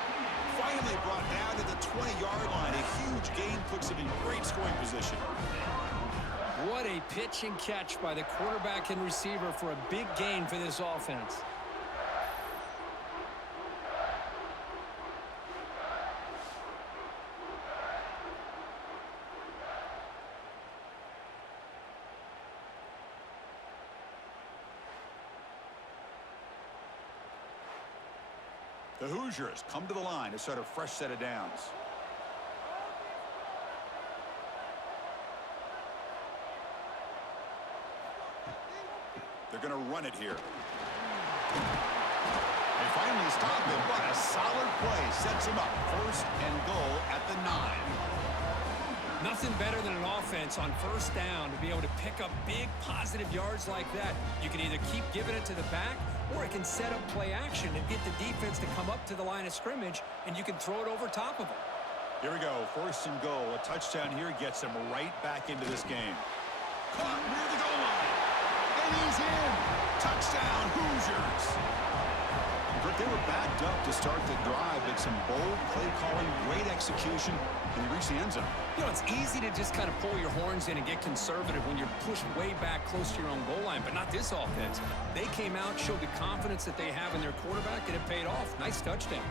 Finally brought down to the 20-yard line. A huge gain puts him in great scoring position. What a pitch and catch by the quarterback and receiver for a big gain for this offense. The Hoosiers come to the line to start a fresh set of downs. They're going to run it here. They finally stop him. What a solid play. Sets him up. 1st and goal at the 9. Nothing better than an offense on first down to be able to pick up big positive yards like that. You can either keep giving it to the back, or it can set up play action and get the defense to come up to the line of scrimmage, and you can throw it over top of them. Here we go. 1st and goal. A touchdown here gets them right back into this game. Caught near the goal line. And he's in. Touchdown, Hoosiers. But they were backed up to start the drive, but some bold play calling, great execution, and they reached the end zone. You know, it's easy to just kind of pull your horns in and get conservative when you're pushed way back close to your own goal line, but not this offense. They came out, showed the confidence that they have in their quarterback, and it paid off. Nice touchdown.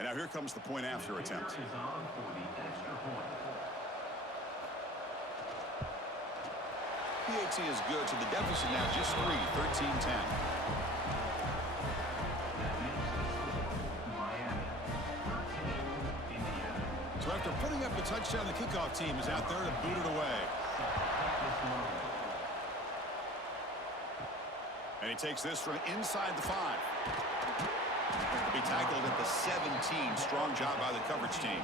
And now here comes the point after attempt. PAT is good, so the deficit now just 3, 13-10. So after putting up a touchdown, the kickoff team is out there to boot it away. And he takes this from inside the 5. He tackled at the 17. Strong job by the coverage team.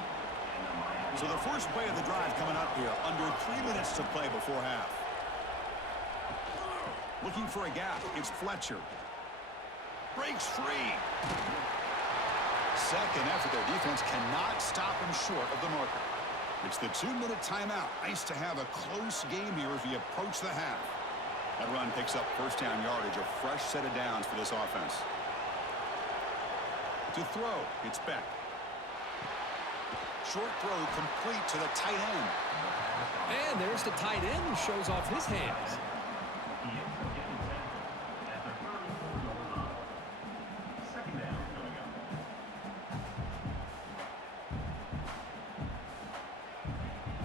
So the first play of the drive coming up here. Under 3 minutes to play before half. Looking for a gap. It's Fletcher. Breaks free. Second effort. Their defense cannot stop him short of the marker. It's the 2-minute timeout. Nice to have a close game here as we approach the half. That run picks up first down yardage. A fresh set of downs for this offense. To throw, it's Beck. Short throw complete to the tight end. And there's the tight end who shows off his hands.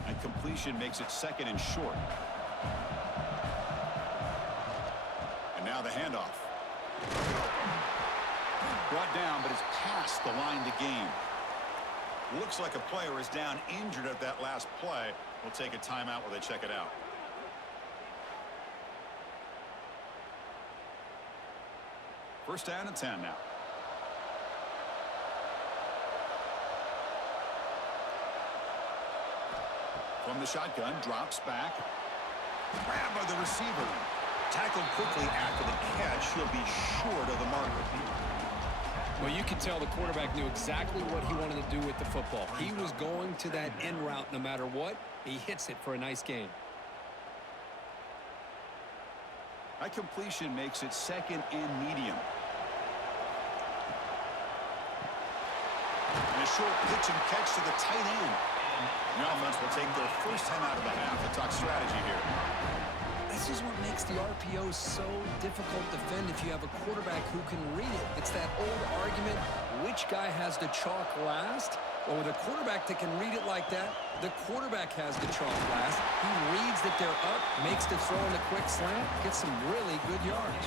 And completion makes it second and short. And now the handoff. Brought down, but it's past the line to gain. Looks like a player is down injured at that last play. We'll take a timeout while they check it out. First down and 10 now. From the shotgun, drops back. Grabbed by the receiver. Tackled quickly after the catch. He'll be short of the marker. Well, you can tell the quarterback knew exactly what he wanted to do with the football. He was going to that in route no matter what. He hits it for a nice gain. That completion makes it second and medium. And a short pitch and catch to the tight end. The offense will take their first time out of the half to talk strategy here. This is what makes the RPO so difficult to defend if you have a quarterback who can read it. It's that old argument, which guy has the chalk last? Well, with a quarterback that can read it like that, the quarterback has the chalk last. He reads that they're up, makes the throw in the quick slant, gets some really good yards.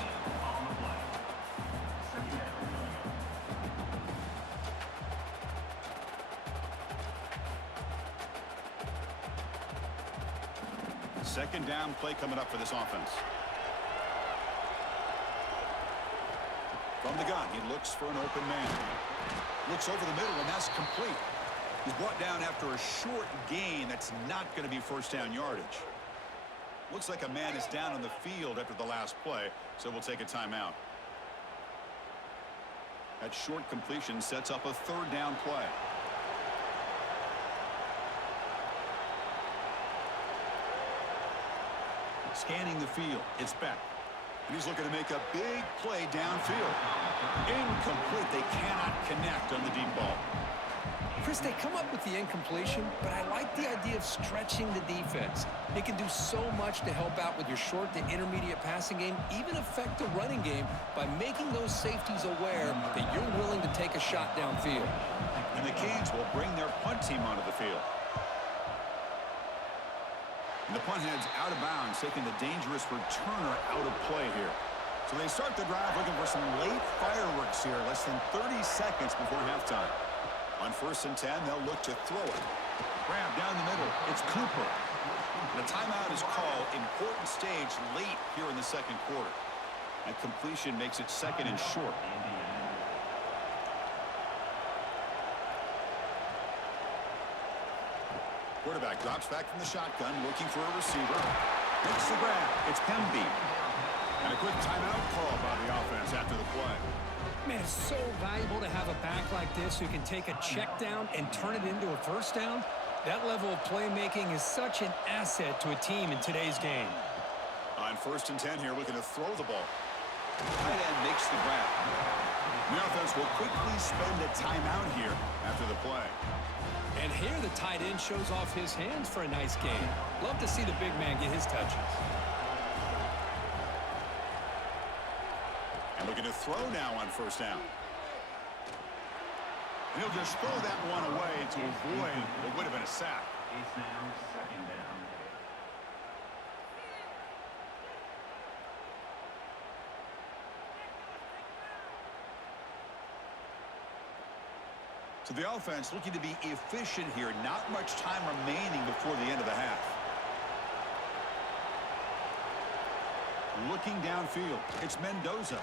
Second down play coming up for this offense. From the gun, he looks for an open man. Looks over the middle, and that's complete. He's brought down after a short gain. That's not going to be first down yardage. Looks like a man is down on the field after the last play, so we'll take a timeout. That short completion sets up a third down play. Scanning the field, it's Beck. And he's looking to make a big play downfield. Incomplete. They cannot connect on the deep ball. Chris, they come up with the incompletion, but I like the idea of stretching the defense. It can do so much to help out with your short to intermediate passing game, even affect the running game by making those safeties aware that you're willing to take a shot downfield. And the Canes will bring their punt team onto the field. And the punt heads out of bounds, taking the dangerous returner out of play here. So they start the drive looking for some late fireworks here, less than 30 seconds before halftime. On first and 10, they'll look to throw it. Grab down the middle. It's Cooper. And a timeout is called. Important stage late here in the second quarter. And completion makes it second and short. Quarterback drops back from the shotgun, looking for a receiver. Makes the grab. It's Pemby. And a quick timeout call by the offense after the play. Man, it's so valuable to have a back like this who can take a check down and turn it into a first down. That level of playmaking is such an asset to a team in today's game. On first and 10 here, looking to throw the ball. Tight end makes the grab. The offense will quickly spend a timeout here after the play. And here the tight end shows off his hands for a nice gain. Love to see the big man get his touches. And looking to throw now on first down. And he'll just throw that one away to avoid what would have been a sack. It's now second down. So the offense looking to be efficient here. Not much time remaining before the end of the half. Looking downfield. It's Mendoza.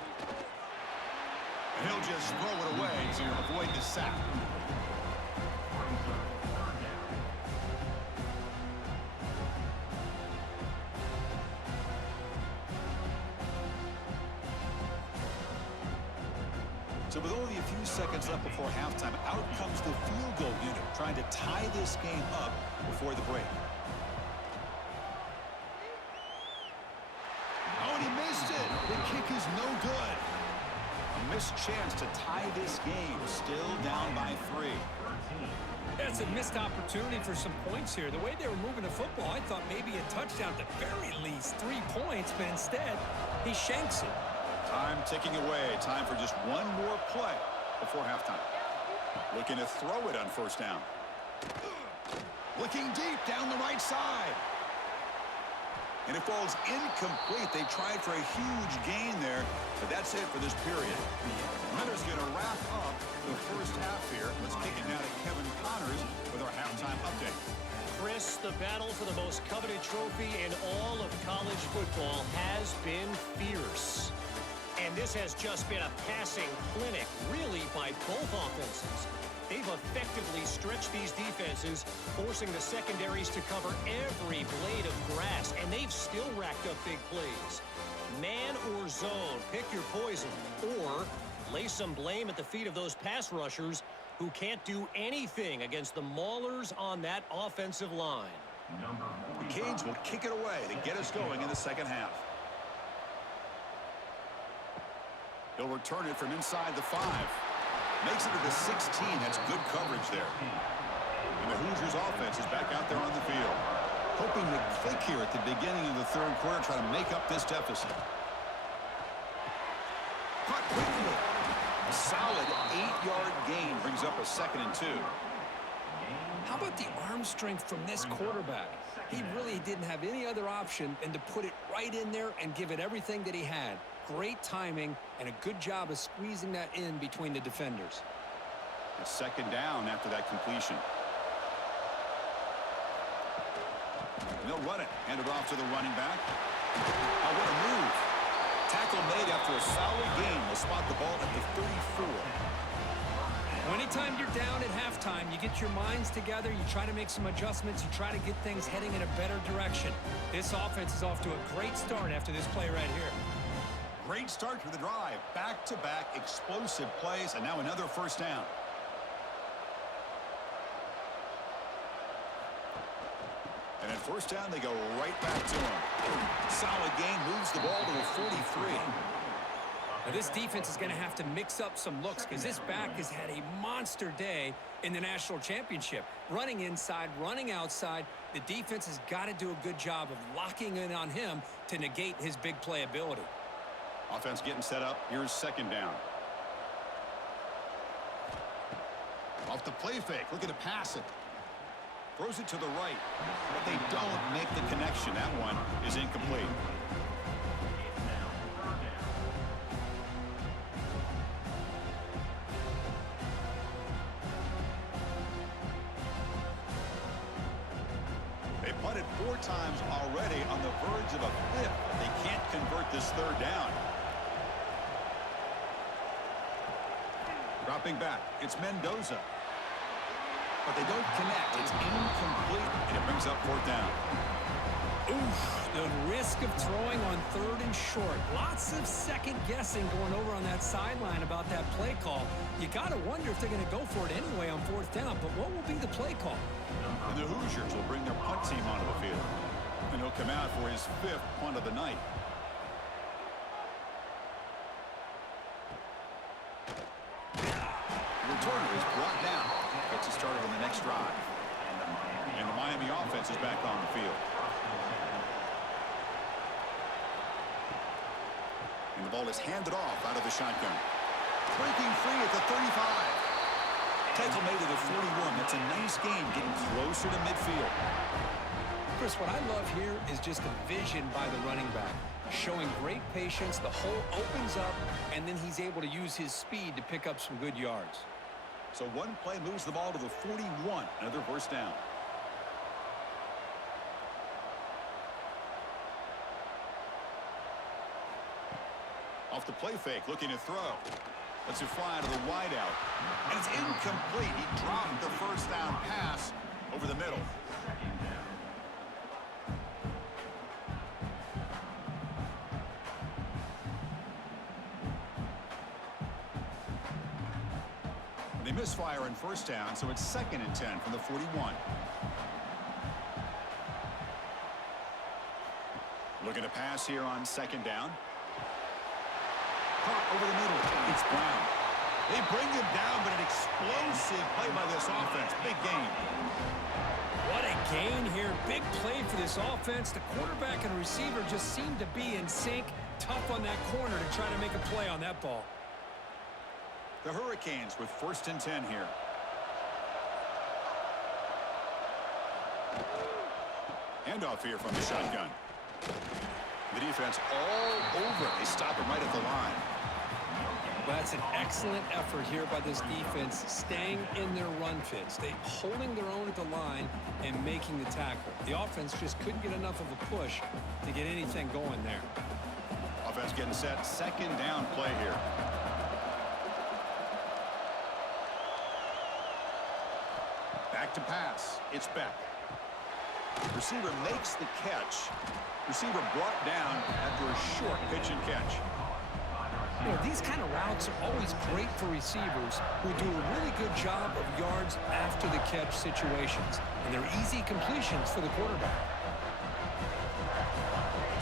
And he'll just throw it away to avoid the sack. So with only a few seconds left before halftime, out comes the field goal unit, trying to tie this game up before the break. Oh, and he missed it. The kick is no good. A missed chance to tie this game, still down by 3. That's a missed opportunity for some points here. The way they were moving the football, I thought maybe a touchdown at the very least, 3 points, but instead, he shanks it. Time ticking away. Time for just one more play before halftime. Looking to throw it on first down. Looking deep down the right side. And it falls incomplete. They tried for a huge gain there, but that's it for this period. Miller's going to wrap up the first half here. Let's kick it now to Kevin Connors with our halftime update. Chris, the battle for the most coveted trophy in all of college football has been fierce. And this has just been a passing clinic, really, by both offenses. They've effectively stretched these defenses, forcing the secondaries to cover every blade of grass, and they've still racked up big plays. Man or zone, pick your poison, or lay some blame at the feet of those pass rushers who can't do anything against the maulers on that offensive line. The Canes will kick it away to get us going in the second half. He'll return it from inside the 5. Makes it to the 16. That's good coverage there. And the Hoosiers offense is back out there on the field. Hoping to click here at the beginning of the third quarter, try to make up this deficit. Caught quickly. A solid 8-yard gain brings up a 2nd and 2. How about the arm strength from this quarterback? He really didn't have any other option than to put it right in there and give it everything that he had. Great timing and a good job of squeezing that in between the defenders. A 2nd down after that completion. And they'll run it. Hand it off to the running back. Oh, what a move. Tackle made after a solid gain. They'll spot the ball at the 34. Anytime you're down at halftime, you get your minds together, you try to make some adjustments, you try to get things heading in a better direction. This offense is off to a great start after this play right here. Great start to the drive. Back-to-back explosive plays, and now another first down. And at first down, they go right back to him. Solid gain, moves the ball to the 43. Now this defense is going to have to mix up some looks because this back has had a monster day in the National Championship. Running inside, running outside. The defense has got to do a good job of locking in on him to negate his big play ability. Offense getting set up. Here's 2nd down. Off the play fake. Looking to pass it. Throws it to the right. But they don't make the connection. That one is incomplete. They punted 4 times already, on the verge of a 5th. They can't convert this 3rd down. Dropping back, it's Mendoza. But they don't connect. It's incomplete, and it brings up 4th down. Oof, the risk of throwing on 3rd and short. Lots of second guessing going over on that sideline about that play call. You got to wonder if they're going to go for it anyway on 4th down, but what will be the play call? And the Hoosiers will bring their punt team onto the field. And he'll come out for his 5th punt of the night. The returner is brought down. Gets it started on the next drive. And the Miami offense is back on the field. And the ball is handed off out of the shotgun. Breaking free at the 35. Tackle made at the 41. That's a nice game, getting closer to midfield. Chris, what I love here is just the vision by the running back. Showing great patience, the hole opens up, and then he's able to use his speed to pick up some good yards. So one play moves the ball to the 41. Another first down. Off the play fake, looking to throw. Lets it fly to the wideout. And it's incomplete. He dropped the first down pass over the middle. They misfire in first down, so it's 2nd and 10 from the 41. Looking to pass here on 2nd down. Caught over the middle. It's Brown. They bring him down, but an explosive play by this offense. Big gain. What a gain here. Big play for this offense. The quarterback and receiver just seem to be in sync. Tough on that corner to try to make a play on that ball. The Hurricanes with 1st and 10 here. Handoff here from the shotgun. The defense all over it. They stop it right at the line. Well, that's an excellent effort here by this defense, staying in their run fits. They holding their own at the line and making the tackle. The offense just couldn't get enough of a push to get anything going there. Offense getting set. 2nd down play here. Back to pass. It's Beck. Receiver makes the catch. Receiver brought down after a short pitch and catch. You know, these kind of routes are always great for receivers who do a really good job of yards after the catch situations. And they're easy completions for the quarterback.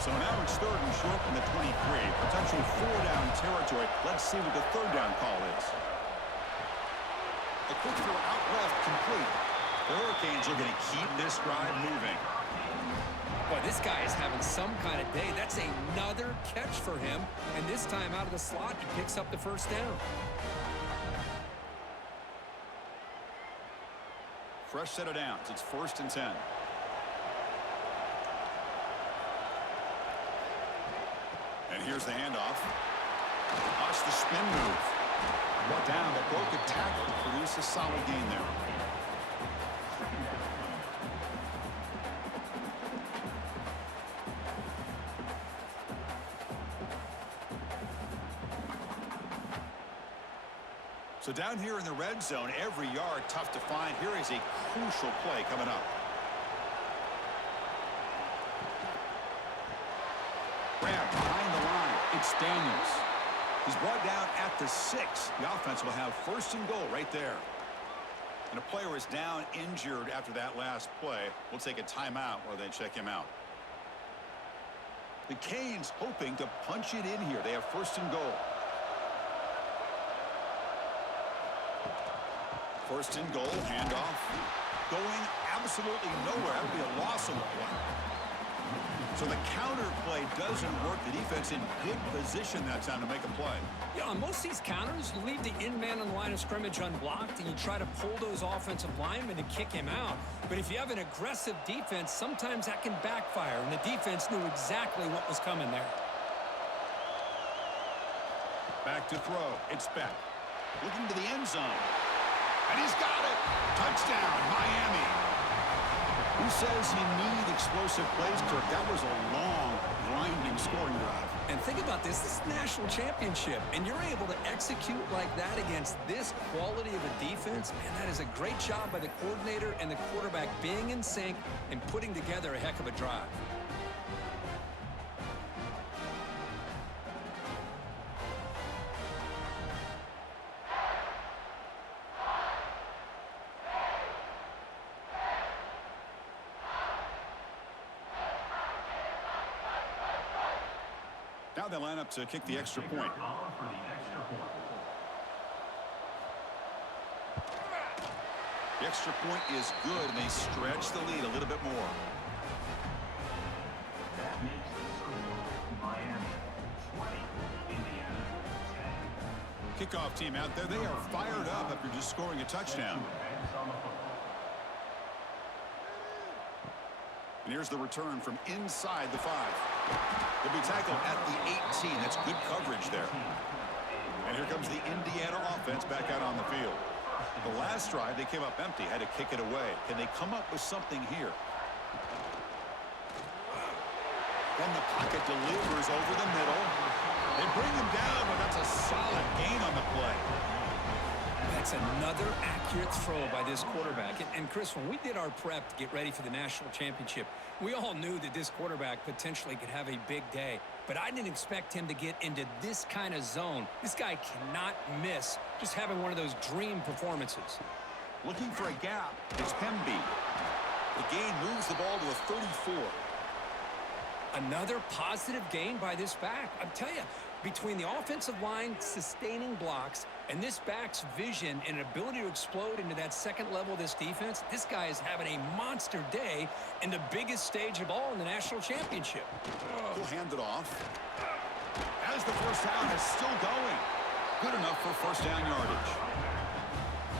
So now it's 3rd and short from the 23. Potential 4-down territory. Let's see what the 3rd down call is. A quick throw out left, complete. The Hurricanes are going to keep this drive moving. Boy, this guy is having some kind of day. That's another catch for him. And this time out of the slot, he picks up the 1st down. Fresh set of downs. It's 1st and 10. And here's the handoff. Watch the spin move. Brought down, but broke a tackle to produce a solid gain there. So down here in the red zone, every yard tough to find. Here is a crucial play coming up. Grab behind the line. It's Daniels. He's brought down at the 6. The offense will have 1st and goal right there. And a player is down injured after that last play. We'll take a timeout while they check him out. The Canes hoping to punch it in here. They have 1st and goal. 1st and goal, handoff. Going absolutely nowhere. That would be a loss on the play. So the counter play doesn't work. The defense in good position that time to make a play. Yeah, on most of these counters, you leave the in-man on the line of scrimmage unblocked, and you try to pull those offensive linemen to kick him out. But if you have an aggressive defense, sometimes that can backfire, and the defense knew exactly what was coming there. Back to throw. It's Beck. Looking to the end zone. And he's got it. Touchdown, Miami. Who says you need explosive plays, Kirk? That was a long, grinding scoring drive. And think about this. This is the national championship, and you're able to execute like that against this quality of a defense. Man, that is a great job by the coordinator and the quarterback being in sync and putting together a heck of a drive. Now they line up to kick the extra point. The extra point is good, and they stretch the lead a little bit more. That makes the score Miami 20, Indiana 10. Kickoff team out there. They are fired up after just scoring a touchdown. And here's the return from inside the 5. They'll be tackled at the 18. That's good coverage there. And here comes the Indiana offense back out on the field. The last drive, they came up empty, had to kick it away. Can they come up with something here? Then the pocket delivers over the middle. They bring him down, but that's a solid gain on the play. That's another accurate throw by this quarterback. And Chris, when we did our prep to get ready for the national championship, we all knew that this quarterback potentially could have a big day. but I didn't expect him to get into this kind of zone. This guy cannot miss, just having one of those dream performances. Looking for a gap, it's Hemby. The gain moves the ball to a 34. Another positive gain by this back. I'm telling you, between the offensive line sustaining blocks and this back's vision and ability to explode into that second level of this defense, this guy is having a monster day in the biggest stage of all in the national championship. He'll hand it off. As the first down is still going. Good enough for first down yardage.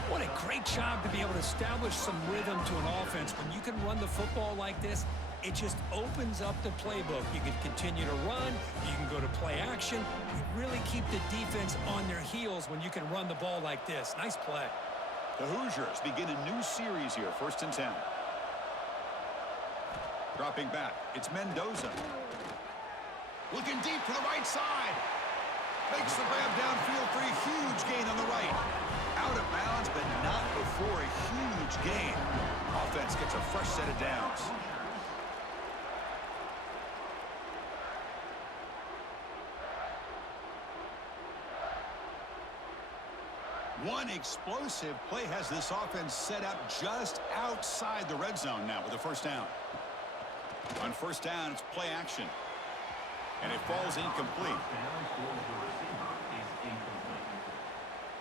What a great job to be able to establish some rhythm to an offense. When you can run the football like this, it just opens up the playbook. You can continue to run. You can go to play action. You really keep the defense on their heels when you can run the ball like this. Nice play. The Hoosiers begin a new series here, 1st and 10. Dropping back, it's Mendoza. Looking deep to the right side. Makes the grab downfield for a huge gain on the right. Out of bounds, but not before a huge gain. Offense gets a fresh set of downs. One explosive play has this offense set up just outside the red zone now with a first down. On first down, it's play action. And it falls incomplete.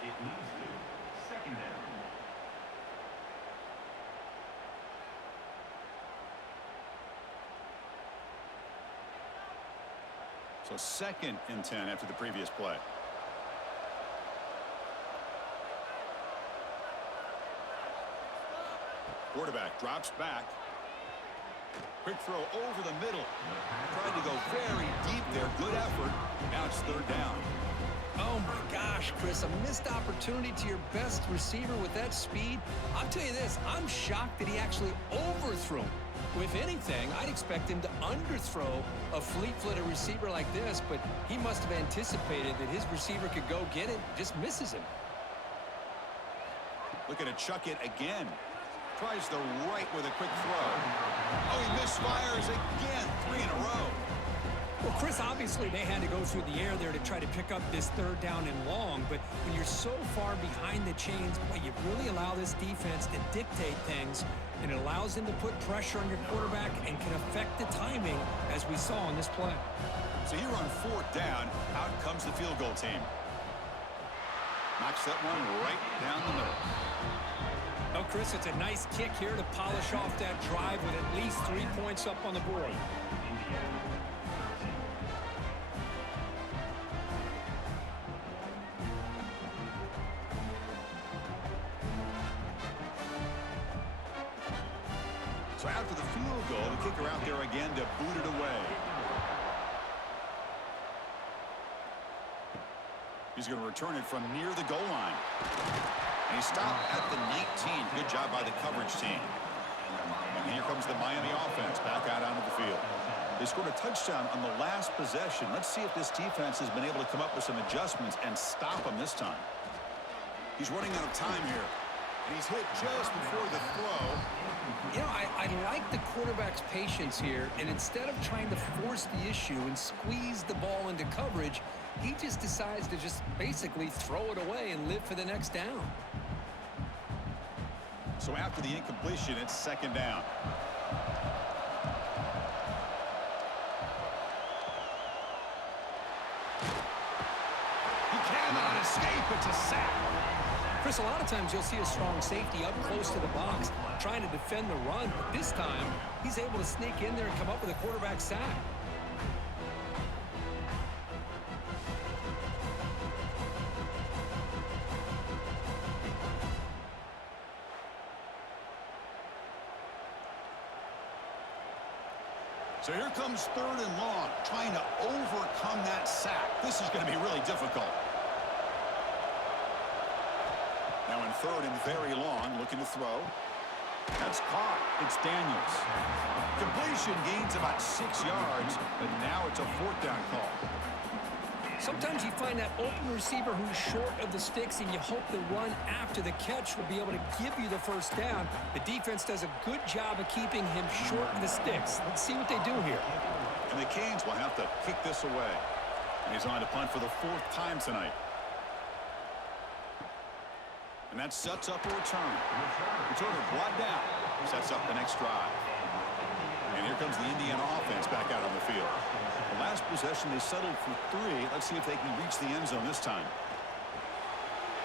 It leads to second down. So 2nd and 10 after the previous play. Quarterback drops back. Quick throw over the middle. Tried to go very deep there. Good effort. Now it's 3rd down. Oh, my gosh, Chris, a missed opportunity to your best receiver with that speed. I'll tell you this, I'm shocked that he actually overthrew him. If anything, I'd expect him to underthrow a fleet-footed receiver like this, but he must have anticipated that his receiver could go get it, just misses him. Looking to chuck it again. Tries the right with a quick throw. Oh, he misfires again. 3 in a row. Well, Chris, obviously they had to go through the air there to try to pick up this 3rd down and long, but when you're so far behind the chains, boy, you really allow this defense to dictate things, and it allows them to put pressure on your quarterback and can affect the timing, as we saw on this play. So here on 4th down, out comes the field goal team. Knocks that one right down the middle. Oh, Chris, it's a nice kick here to polish off that drive with at least 3 points up on the board. So after the field goal, the kicker out there again to boot it away. He's going to return it from near the goal line. And he stopped at the 19. Good job by the coverage team. And here comes the Miami offense back out onto the field. They scored a touchdown on the last possession. Let's see if this defense has been able to come up with some adjustments and stop them this time. He's running out of time here. And he's hit just before the throw. You know, I like the quarterback's patience here, and instead of trying to force the issue and squeeze the ball into coverage, he just decides to just basically throw it away and live for the next down. So after the incompletion, it's 2nd down. He cannot escape. It's a sack. Chris, a lot of times you'll see a strong safety up close to the box trying to defend the run, but this time he's able to sneak in there and come up with a quarterback sack. So here comes 3rd and long, trying to overcome that sack. This is going to be really difficult. Now in 3rd and very long, looking to throw. That's caught. It's Daniels. Completion gains about 6 yards, but now it's a 4th down call. Sometimes you find that open receiver who's short of the sticks, and you hope the run after the catch will be able to give you the first down. The defense does a good job of keeping him short of the sticks. Let's see what they do here. And And the Canes will have to kick this away. And he's on to punt for the 4th time tonight. And that sets up a return. Returner brought down. Sets up the next drive. And here comes the Indiana offense back out on the field. The last possession, they settled for 3. Let's see if they can reach the end zone this time.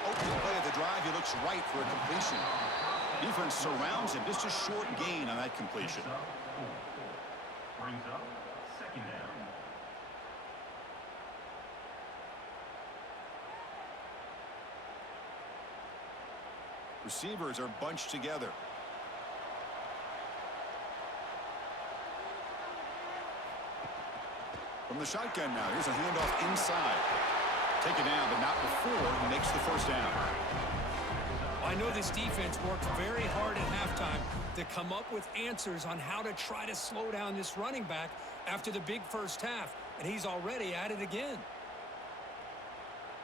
Opening play of the drive, he looks right for a completion. Defense surrounds him. Just a short gain on that completion. Brings up second down. Receivers are bunched together. From the shotgun now, here's a handoff inside. Taken down, but not before he makes the first down. I know this defense worked very hard at halftime to come up with answers on how to try to slow down this running back after the big first half, and he's already at it again.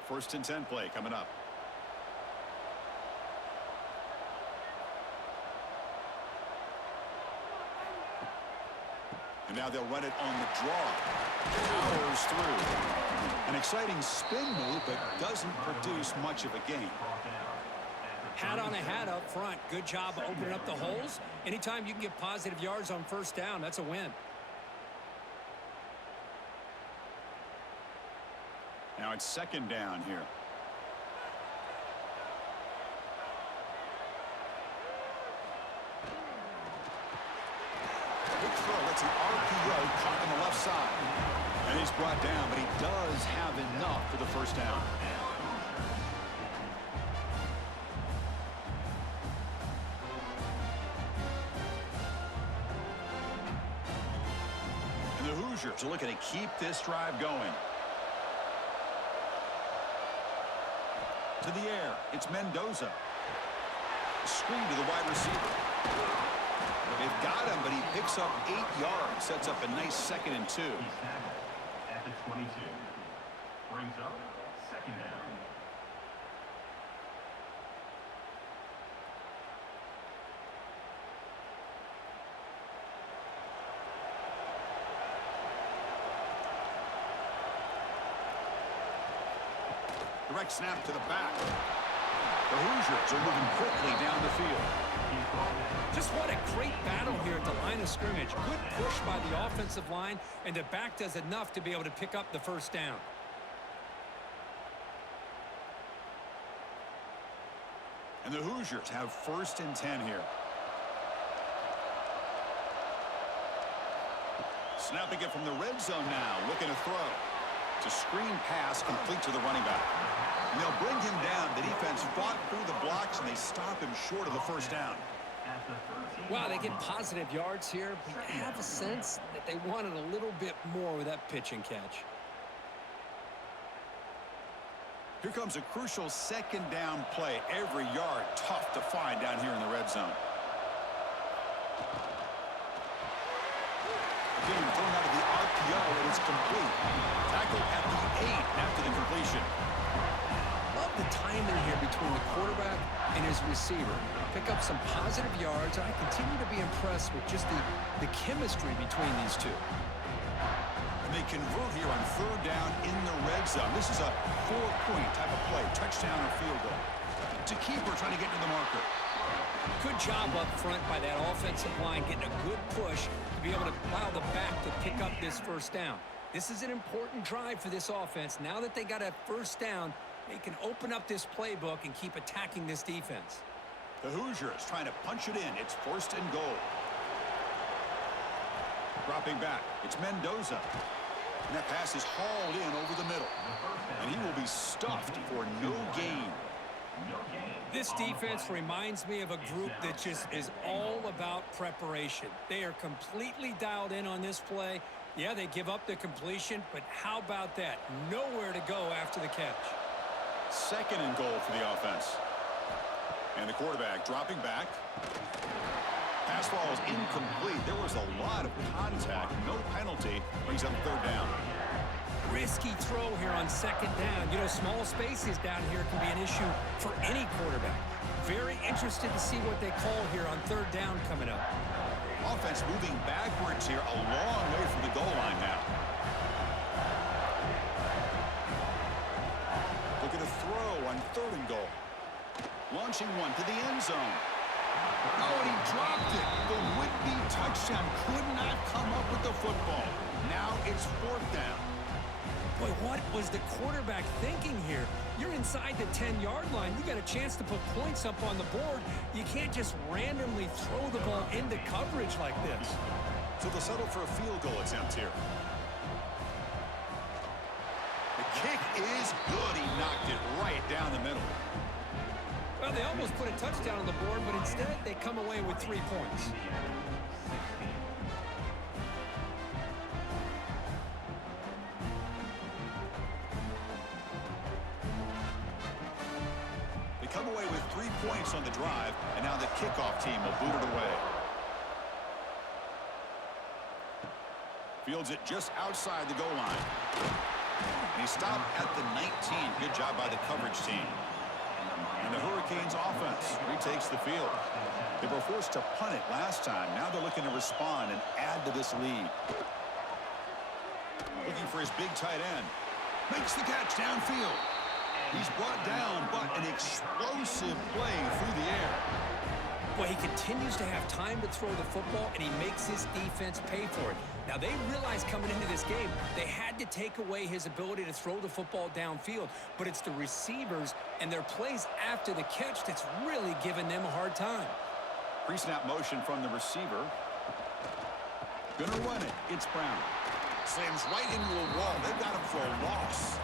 1st and 10 play coming up. And now they'll run it on the draw. Powers through. An exciting spin move, but doesn't produce much of a gain. Hat on a hat up front. Good job of opening up the holes. Anytime you can get positive yards on 1st down, that's a win. Now it's 2nd down here. Big throw. That's an RPO caught on the left side. And he's brought down, but he does have enough for the 1st down. And the Hoosiers are looking to keep this drive going. To the air, it's Mendoza. Screen to the wide receiver. They've got him, but he picks up 8 yards. Sets up a nice 2nd and 2. He's tackled at the 22. Brings up second down. Direct snap to the back. The Hoosiers are moving quickly down the field. Just what a great battle here at the line of scrimmage. Good push by the offensive line, and the back does enough to be able to pick up the 1st down. And the Hoosiers have 1st and 10 here. Snapping it from the red zone now, looking to throw. It's a screen pass complete to the running back. And they'll bring him down. The defense fought through the blocks, and they stop him short of the 1st down. Wow, they get positive yards here, but I have a sense that they wanted a little bit more with that pitch and catch. Here comes a crucial 2nd down play. Every yard tough to find down here in the red zone. Getting thrown out of the RPO, and it's complete. Tackled at the 8 after the completion. Love the timing here between the quarterback and his receiver. Pick up some positive yards, and I continue to be impressed with just the chemistry between these two. And they convert here on 3rd down in the red zone. This is a 4-point type of play, touchdown or field goal. It's a keeper trying to get to the marker. Good job up front by that offensive line, getting a good push to be able to allow the back to pick up this 1st down. This is an important drive for this offense. Now that they got a 1st down, they can open up this playbook and keep attacking this defense. The Hoosiers trying to punch it in. It's 1st and goal. Dropping back, it's Mendoza. And that pass is hauled in over the middle. And he will be stuffed for no gain. This defense reminds me of a group that just is all about preparation. They are completely dialed in on this play. Yeah, they give up the completion, but how about that? Nowhere to go after the catch. 2nd and goal for the offense. And the quarterback dropping back. Pass ball is incomplete. There was a lot of contact. No penalty. Brings up 3rd down. Risky throw here on 2nd down. You know, small spaces down here can be an issue for any quarterback. Very interested to see what they call here on 3rd down coming up. Offense moving backwards here, a long way from the goal line now. Looking to throw on 3rd and goal. Launching one to the end zone. Oh, and he dropped it. The would-be touchdown could not come up with the football. Now it's 4th down. Boy, what was the quarterback thinking here? You're inside the 10-yard line. You got a chance to put points up on the board. You can't just randomly throw the ball into coverage like this. So they'll settle for a field goal attempt here. The kick is good. He knocked it right down the middle. Well, they almost put a touchdown on the board, but instead they come away with 3 points. They come away with 3 points on the drive, and now the kickoff team will boot it away. Fields it just outside the goal line. And he stopped at the 19. Good job by the coverage team. And the Hurricanes offense retakes the field. They were forced to punt it last time. Now they're looking to respond and add to this lead. Looking for his big tight end. Makes the catch downfield. He's brought down, but an explosive play through the air. Boy, he continues to have time to throw the football, and he makes his defense pay for it. Now, they realized coming into this game, they had to take away his ability to throw the football downfield, but it's the receivers and their plays after the catch that's really giving them a hard time. Pre-snap motion from the receiver. Gonna run it. It's Brown. Slams right into a wall. They've got him for a loss.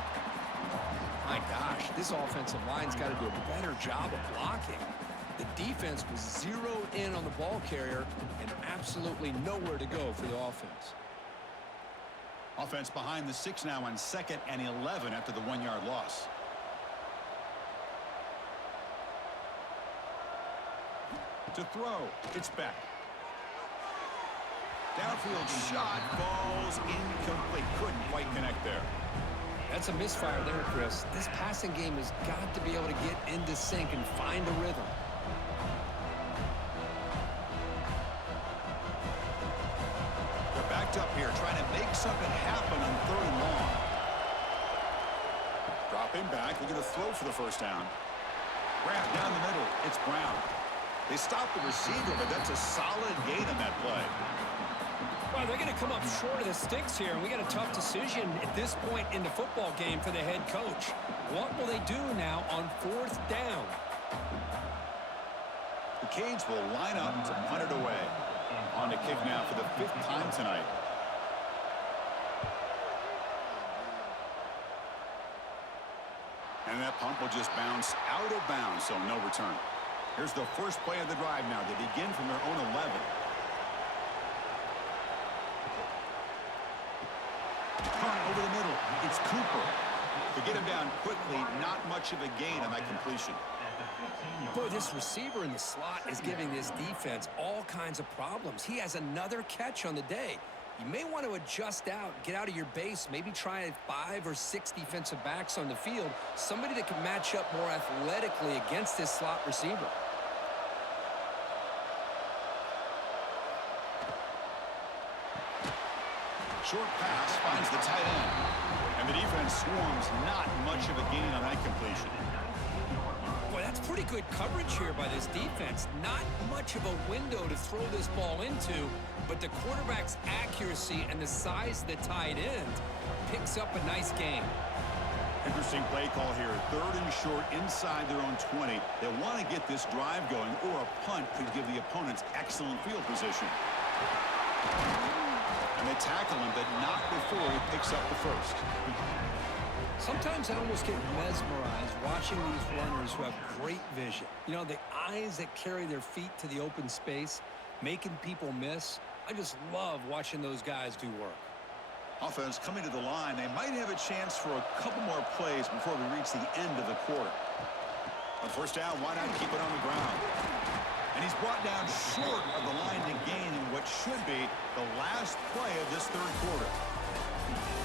My gosh, this offensive line's got to do a better job of blocking. The defense was zeroed in on the ball carrier and absolutely nowhere to go for the offense. Offense behind the 6 now on 2nd and 11 after the 1-yard loss. To throw, it's Beck. Downfield shot falls incomplete. Couldn't quite connect there. That's a misfire there, Chris. This passing game has got to be able to get into sync and find a rhythm. They're backed up here, trying to make something happen on 3rd and long. Dropping back, they're going to throw for the 1st down. Wrap down the middle, it's Brown. They stop the receiver, but that's a solid gain on that play. Well, they're going to come up short of the sticks here, and we got a tough decision at this point in the football game for the head coach. What will they do now on 4th down? The Canes will line up to punt it away. On to kick now for the 5th time tonight. And that punt will just bounce out of bounds, so no return. Here's the first play of the drive now. They begin from their own 11. Punt over the middle. It's Cooper. To get him down quickly, not much of a gain on that completion. Boy, this receiver in the slot is giving this defense all kinds of problems. He has another catch on the day. You may want to adjust out, get out of your base, maybe try 5 or 6 defensive backs on the field, somebody that can match up more athletically against this slot receiver. Short pass finds the tight end. And the defense swarms, not much of a gain on that completion. Boy, that's pretty good coverage here by this defense. Not much of a window to throw this ball into, but the quarterback's accuracy and the size of the tight end picks up a nice gain. Interesting play call here. 3rd and short inside their own 20. They want to get this drive going, or a punt could give the opponents excellent field position. And they tackle him, but not before he picks up the 1st. Sometimes I almost get mesmerized watching these runners who have great vision. You know, the eyes that carry their feet to the open space, making people miss. I just love watching those guys do work. Offense coming to the line. They might have a chance for a couple more plays before we reach the end of the quarter. On 1st down, why not keep it on the ground? And he's brought down short of the line to gain in what should be the last play of this 3rd quarter.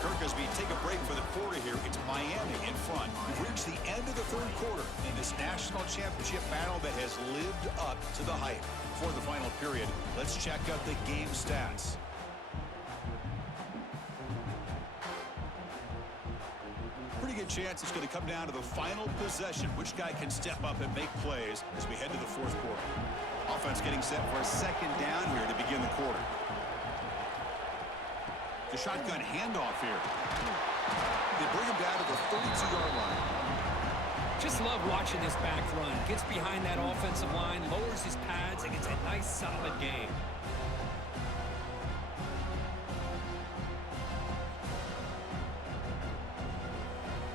Kirk, as we take a break for the quarter here, it's Miami in front. We've reached the end of the third quarter in this national championship battle that has lived up to the hype. For the final period, let's check out the game stats. Pretty good chance it's going to come down to the final possession. Which guy can step up and make plays as we head to the fourth quarter. Offense getting set for a second down here to begin the quarter. The shotgun handoff here. They bring him down to the 32-yard line. Just love watching this back run. Gets behind that offensive line, lowers his pads, and gets a nice, solid gain.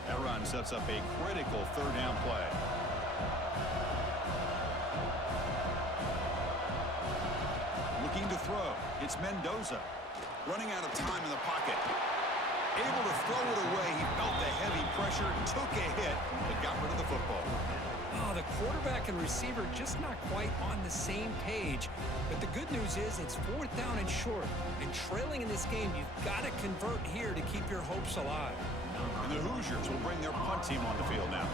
That run sets up a critical third down play. Looking to throw. It's Mendoza. Running out of time in the pocket. Able to throw it away. He felt the heavy pressure, took a hit, but got rid of the football. Oh, the quarterback and receiver just not quite on the same page. But the good news is it's fourth down and short. And trailing in this game, you've got to convert here to keep your hopes alive. And the Hoosiers will bring their punt team on the field now.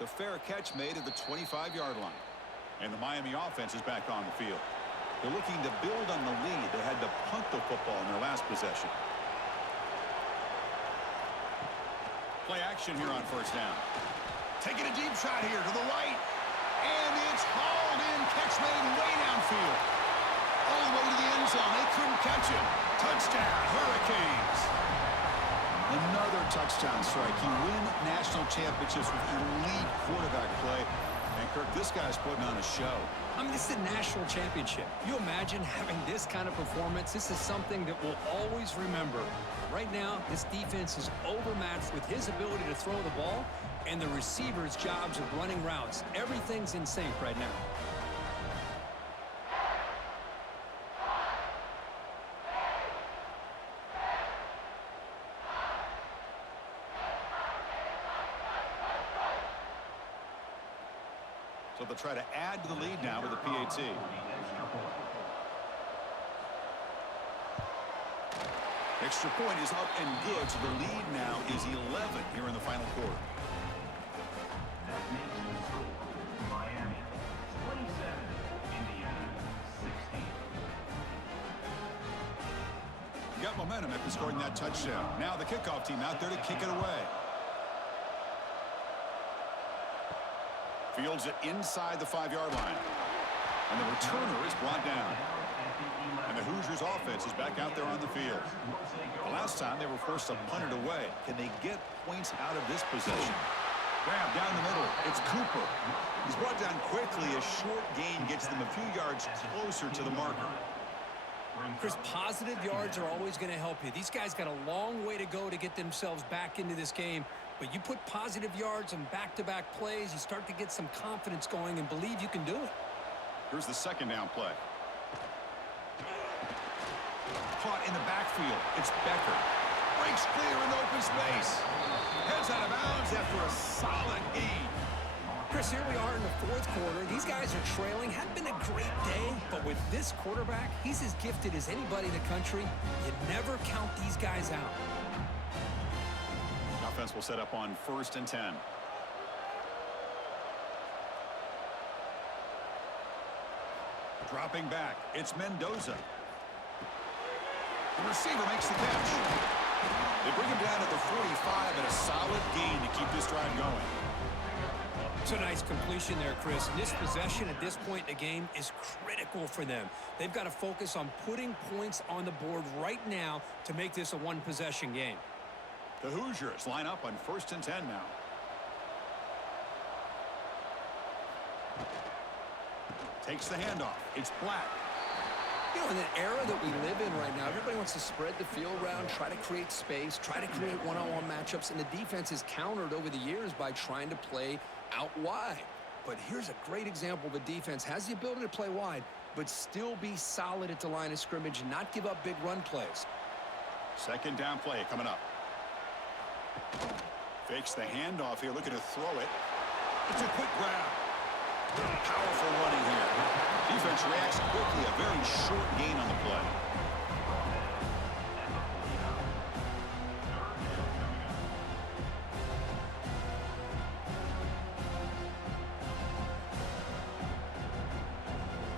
The fair catch made at the 25-yard line. And the Miami offense is back on the field. They're looking to build on the lead. They had to punt the football in their last possession. Play action here on first down. Taking a deep shot here to the right. And it's hauled in. Catch made way downfield. All the way to the end zone. They couldn't catch him. Touchdown, Hurricanes. Another touchdown strike. You win national championships with elite quarterback play. And, Kirk, this guy's putting on a show. I mean, this is a national championship. You imagine having this kind of performance? This is something that we'll always remember. Right now, this defense is overmatched with his ability to throw the ball and the receivers' jobs of running routes. Everything's in sync right now. So they'll try to add to the lead now with a PAT. Extra point is up and good, so the lead now is 11 here in the final quarter. That makes the score Miami 27, Indiana 16. Got momentum after scoring that touchdown. Now the kickoff team out there to kick it away. Fields it inside the 5-yard line. And the returner is brought down. And the Hoosiers offense is back out there on the field. The last time they were forced to punt it away. Can they get points out of this possession? Grab down the middle. It's Cooper. He's brought down quickly. A short gain gets them a few yards closer to the marker. Chris, positive yards are always going to help you. These guys got a long way to go to get themselves back into this game. But you put positive yards on back-to-back plays, you start to get some confidence going and believe you can do it. Here's the second down play. Caught in the backfield. It's Becker. Breaks clear in open space. Heads out of bounds after a solid gain. Chris, here we are in the fourth quarter. These guys are trailing. Hadn't been a great day, but with this quarterback, he's as gifted as anybody in the country. You never count these guys out. Offense will set up on 1st and 10. Dropping back, it's Mendoza. The receiver makes the catch. They bring him down to the 45 and a solid gain to keep this drive going. It's a nice completion there, Chris. And this possession at this point in the game is critical for them. They've got to focus on putting points on the board right now to make this a one-possession game. The Hoosiers line up on 1st and 10 now. Takes the handoff. It's Black. You know, in the era that we live in right now, everybody wants to spread the field around, try to create space, try to create one-on-one matchups, and the defense is countered over the years by trying to play out wide. But here's a great example of a defense has the ability to play wide, but still be solid at the line of scrimmage and not give up big run plays. Second down play coming up. Fakes the handoff here, looking to throw it. It's a quick grab. Powerful running here. Defense reacts quickly. A very short gain on the play.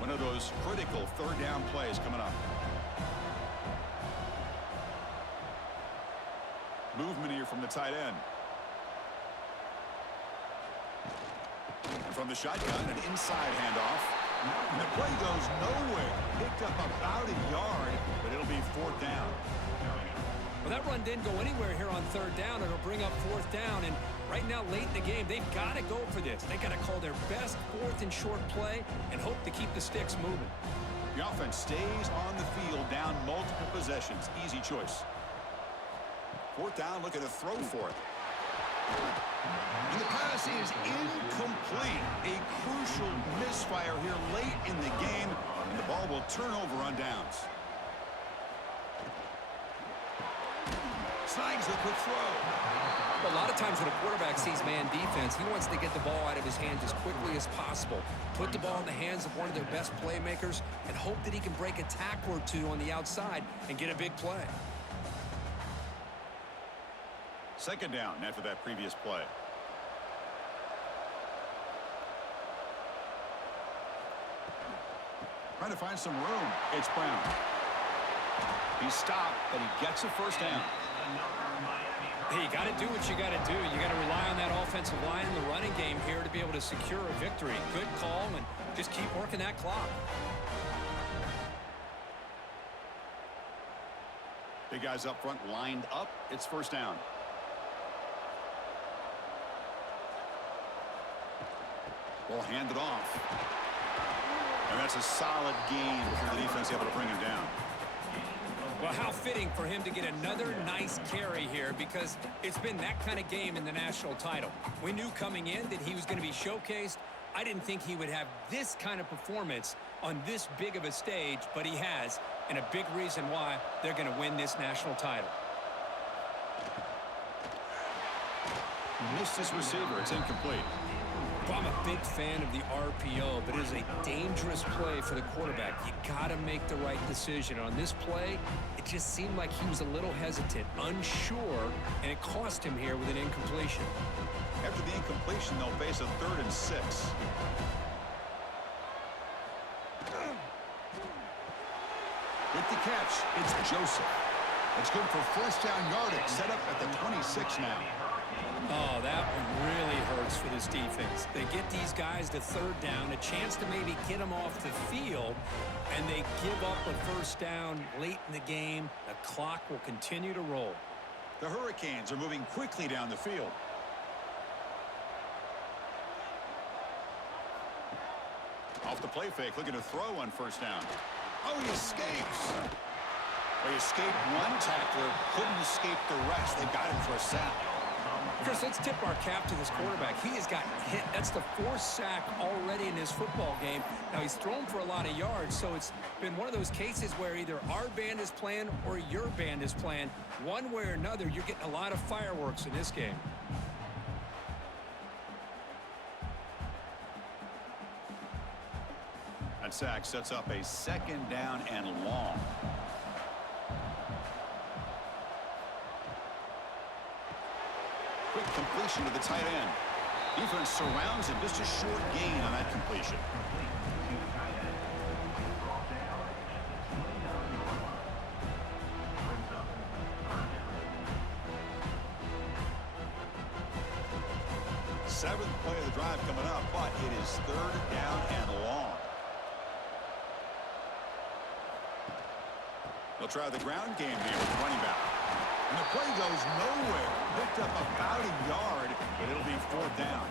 One of those critical third down plays coming up. Movement here from the tight end. And from the shotgun, an inside handoff. And the play goes nowhere. Picked up about a yard, but it'll be fourth down. Well, that run didn't go anywhere here on third down. It'll bring up fourth down. And right now, late in the game, they've got to go for this. They've got to call their best fourth and short play and hope to keep the sticks moving. The offense stays on the field, down multiple possessions. Easy choice. Fourth down, looking to throw for it. And the pass is incomplete. A crucial misfire here late in the game, and the ball will turn over on downs. Snags the quick throw. A lot of times when a quarterback sees man defense, he wants to get the ball out of his hands as quickly as possible, put the ball in the hands of one of their best playmakers, and hope that he can break a tackle or two on the outside and get a big play. Second down after that previous play. Trying to find some room. It's Brown. He stopped, but he gets a first down. Hey, you got to do what you got to do. You got to rely on that offensive line in the running game here to be able to secure a victory. Good call, and just keep working that clock. Big guys up front lined up. It's first down. Ball handed off. And that's a solid gain for the defense able to bring him down. Well, how fitting for him to get another nice carry here, because it's been that kind of game in the national title. We knew coming in that he was going to be showcased. I didn't think he would have this kind of performance on this big of a stage, but he has, and a big reason why they're going to win this national title. Missed his receiver. It's incomplete. Well, I'm a big fan of the RPO, but it is a dangerous play for the quarterback. You got to make the right decision. On this play, it just seemed like he was a little hesitant, unsure, and it cost him here with an incompletion. After the incompletion, they'll face a 3rd and 6. With the catch, it's Joseph. It's good for first down yardage, set up at the 26 now. Oh, that one really hurts for this defense. They get these guys to third down, a chance to maybe get them off the field, and they give up a first down late in the game. The clock will continue to roll. The Hurricanes are moving quickly down the field. Off the play fake, looking to throw on first down. Oh, he escapes. Well, he escaped one tackler, couldn't escape the rest. They got him for a sack. Chris, let's tip our cap to this quarterback. He has gotten hit. That's the 4th sack already in this football game. Now, he's thrown for a lot of yards, so it's been one of those cases where either our band is playing or your band is playing. One way or another, you're getting a lot of fireworks in this game. That sack sets up a 2nd down and long. Quick completion to the tight end. Defense surrounds him. Just a short gain on that completion. Seventh play of the drive coming up, but it is 3rd down and long. They'll try the ground game here with the running back. And the play goes nowhere. Picked up about a yard, but it'll be 4th down.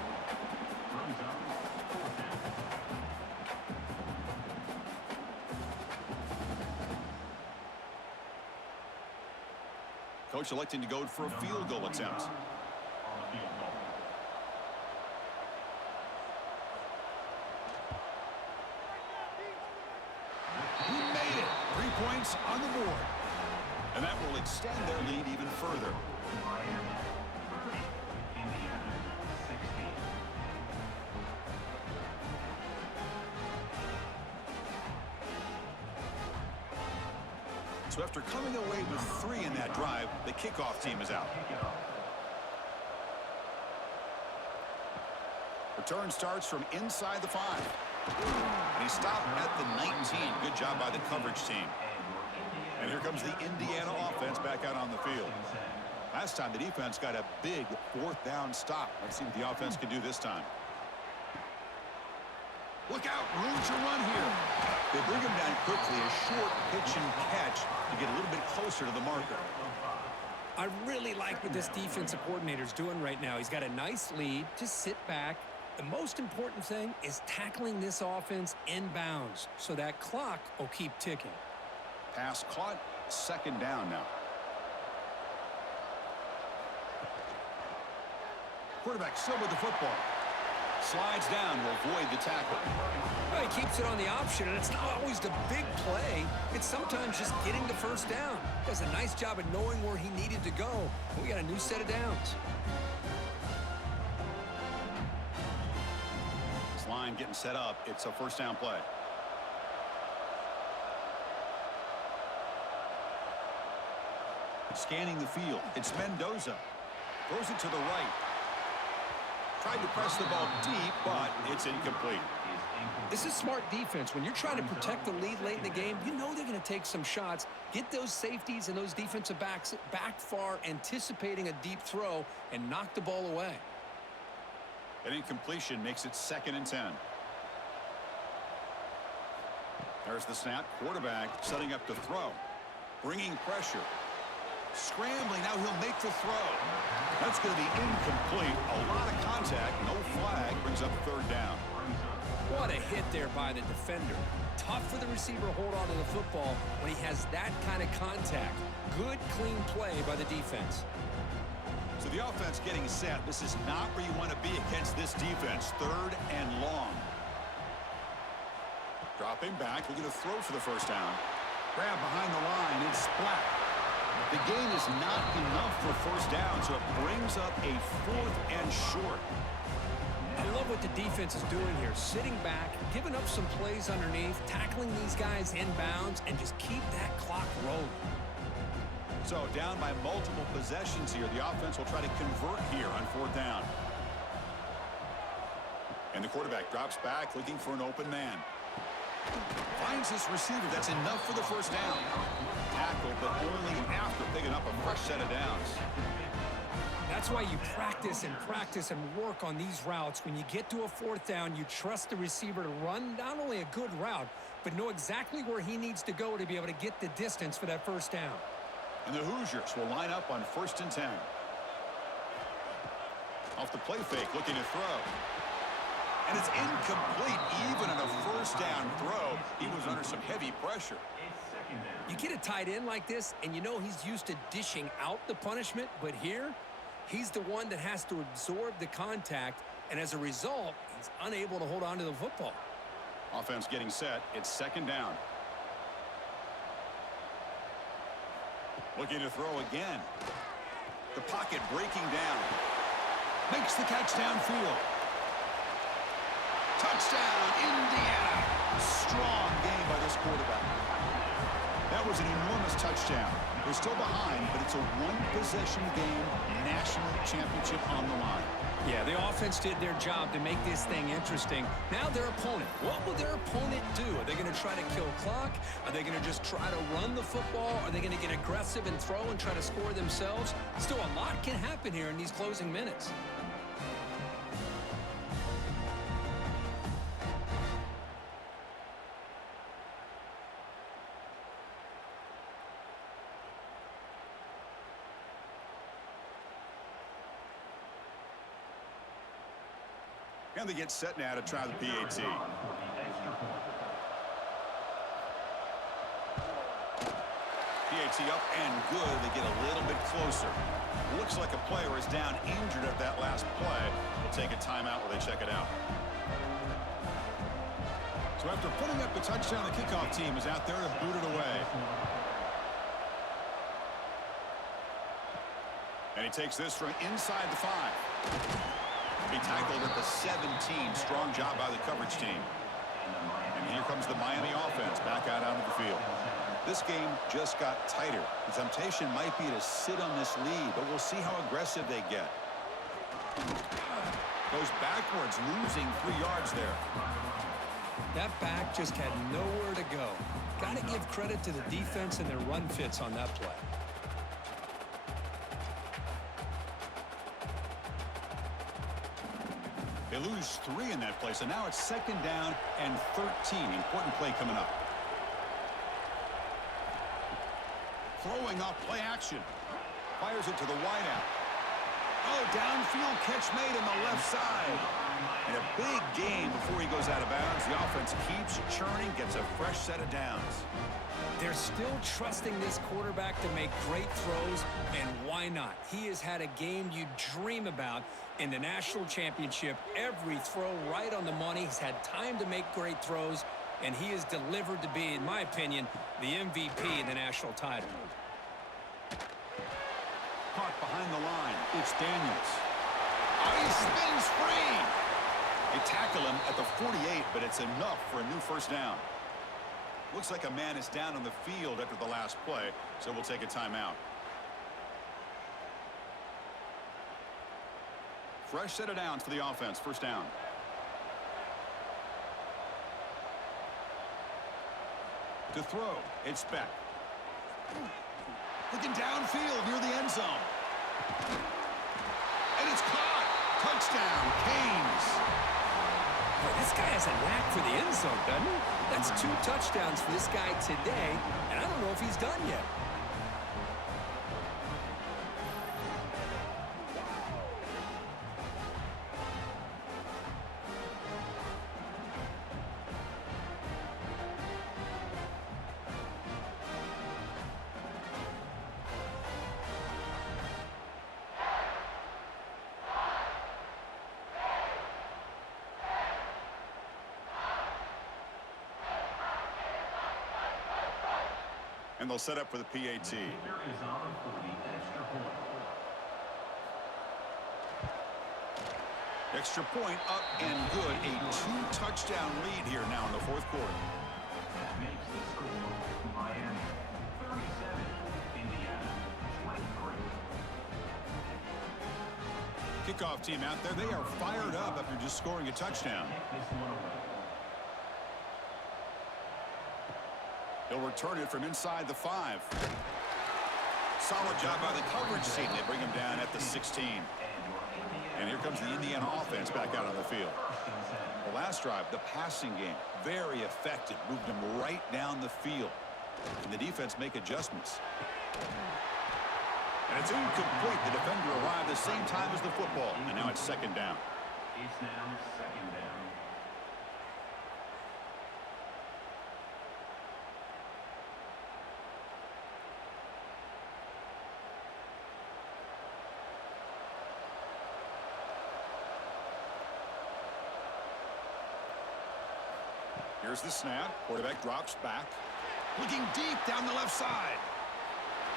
Coach electing to go for a field goal attempt. He made it. 3 points on the board. And that will extend their lead even further. So after coming away with 3 in that drive, the kickoff team is out. Return starts from inside the 5. And he stopped at the 19. Good job by the coverage team. And here comes the Indiana offense back out on the field. Last time the defense got a big 4th down stop. Let's see what the offense can do this time. Look out, room to run here. They bring him down quickly, a short pitch and catch to get a little bit closer to the marker. I really like what this defensive coordinator is doing right now. He's got a nice lead. Just sit back. The most important thing is tackling this offense inbounds so that clock will keep ticking. Pass caught, 2nd down now. Quarterback still with the football. Slides down to avoid the tackle. Well, he keeps it on the option, and it's not always the big play. It's sometimes just getting the 1st down. Does a nice job of knowing where he needed to go. We got a new set of downs. This line getting set up. It's a 1st down play. Scanning the field. It's Mendoza. Throws it to the right. Tried to press the ball deep, but it's incomplete. This is smart defense. When you're trying to protect the lead late in the game, you know they're going to take some shots. Get those safeties and those defensive backs back far, anticipating a deep throw, and knock the ball away. An incompletion makes it 2nd and 10. There's the snap. Quarterback setting up the throw. Bringing pressure. Scrambling, now he'll make the throw. That's going to be incomplete. A lot of contact, no flag, brings up 3rd down. What a hit there by the defender. Tough for the receiver to hold on to the football when he has that kind of contact. Good, clean play by the defense. So the offense getting set. This is not where you want to be against this defense. 3rd and long. Dropping back, looking to throw for the 1st down. Grab behind the line, it's splat. The gain is not enough for 1st down, so it brings up a 4th and short. I love what the defense is doing here. Sitting back, giving up some plays underneath, tackling these guys inbounds, and just keep that clock rolling. So down by multiple possessions here. The offense will try to convert here on 4th down. And the quarterback drops back, looking for an open man. Finds this receiver. That's enough for the 1st down. Tackle, but only after picking up a fresh set of downs. That's why you practice and work on these routes. When you get to a 4th down, you trust the receiver to run not only a good route, but know exactly where he needs to go to be able to get the distance for that 1st down. And the Hoosiers will line up on 1st and 10. Off the play fake, looking to throw. And it's incomplete. Even in a 1st down throw, he was under some heavy pressure. You get a tight end like this, and you know he's used to dishing out the punishment, but here, he's the one that has to absorb the contact, and as a result, he's unable to hold on to the football. Offense getting set. It's 2nd down. Looking to throw again. The pocket breaking down. Makes the catch downfield. Touchdown, Indiana. Strong game by this quarterback. That was an enormous touchdown. They're still behind, but it's a 1-possession game, national championship on the line. Yeah, the offense did their job to make this thing interesting. Now their opponent. What will their opponent do? Are they going to try to kill clock? Are they going to just try to run the football? Are they going to get aggressive and throw and try to score themselves? Still, a lot can happen here in these closing minutes. And they get set now to try the PAT. PAT up and good. They get a little bit closer. Looks like a player is down injured at that last play. We'll take a timeout while they check it out. So after putting up the touchdown, the kickoff team is out there to boot it away. And he takes this from inside the 5. He tackled at the 17. Strong job by the coverage team. And here comes the Miami offense back out onto the field. This game just got tighter. The temptation might be to sit on this lead, but we'll see how aggressive they get. Goes backwards, losing 3 yards there. That back just had nowhere to go. Got to give credit to the defense and their run fits on that play. They lose 3 in that play, so now it's 2nd down and 13. Important play coming up. Throwing off play action. Fires it to the wideout. Oh, downfield catch made on the left side. And a big game before he goes out of bounds. The offense keeps churning, gets a fresh set of downs. They're still trusting this quarterback to make great throws, and why not? He has had a game you dream about in the national championship. Every throw right on the money. He's had time to make great throws, and he has delivered to be, in my opinion, the MVP in the national title. Caught behind the line. It's Daniels. Oh, he spins free. They tackle him at the 48, but it's enough for a new first down. Looks like a man is down on the field after the last play, so we'll take a timeout. Fresh set of downs for the offense. First down. To throw, it's Beck. Looking downfield near the end zone. And it's caught. Touchdown, Canes. Boy, this guy has a knack for the end zone, doesn't he? That's 2 touchdowns for this guy today, and I don't know if he's done yet. And they'll set up for the PAT. Extra point up and good. A 2-touchdown lead here now in the 4th quarter. That makes the score Miami 37, Indiana 23. Kickoff team out there. They are fired up after just scoring a touchdown. They'll return it from inside the 5. Solid job by the coverage team. They bring him down at the 16. And here comes the Indiana offense back out on the field. The last drive, the passing game, very effective. Moved them right down the field. And the defense make adjustments. And it's incomplete. The defender arrived the same time as the football. And now it's 2nd down. It's now 2nd down. Here's the snap. Quarterback drops back. Looking deep down the left side.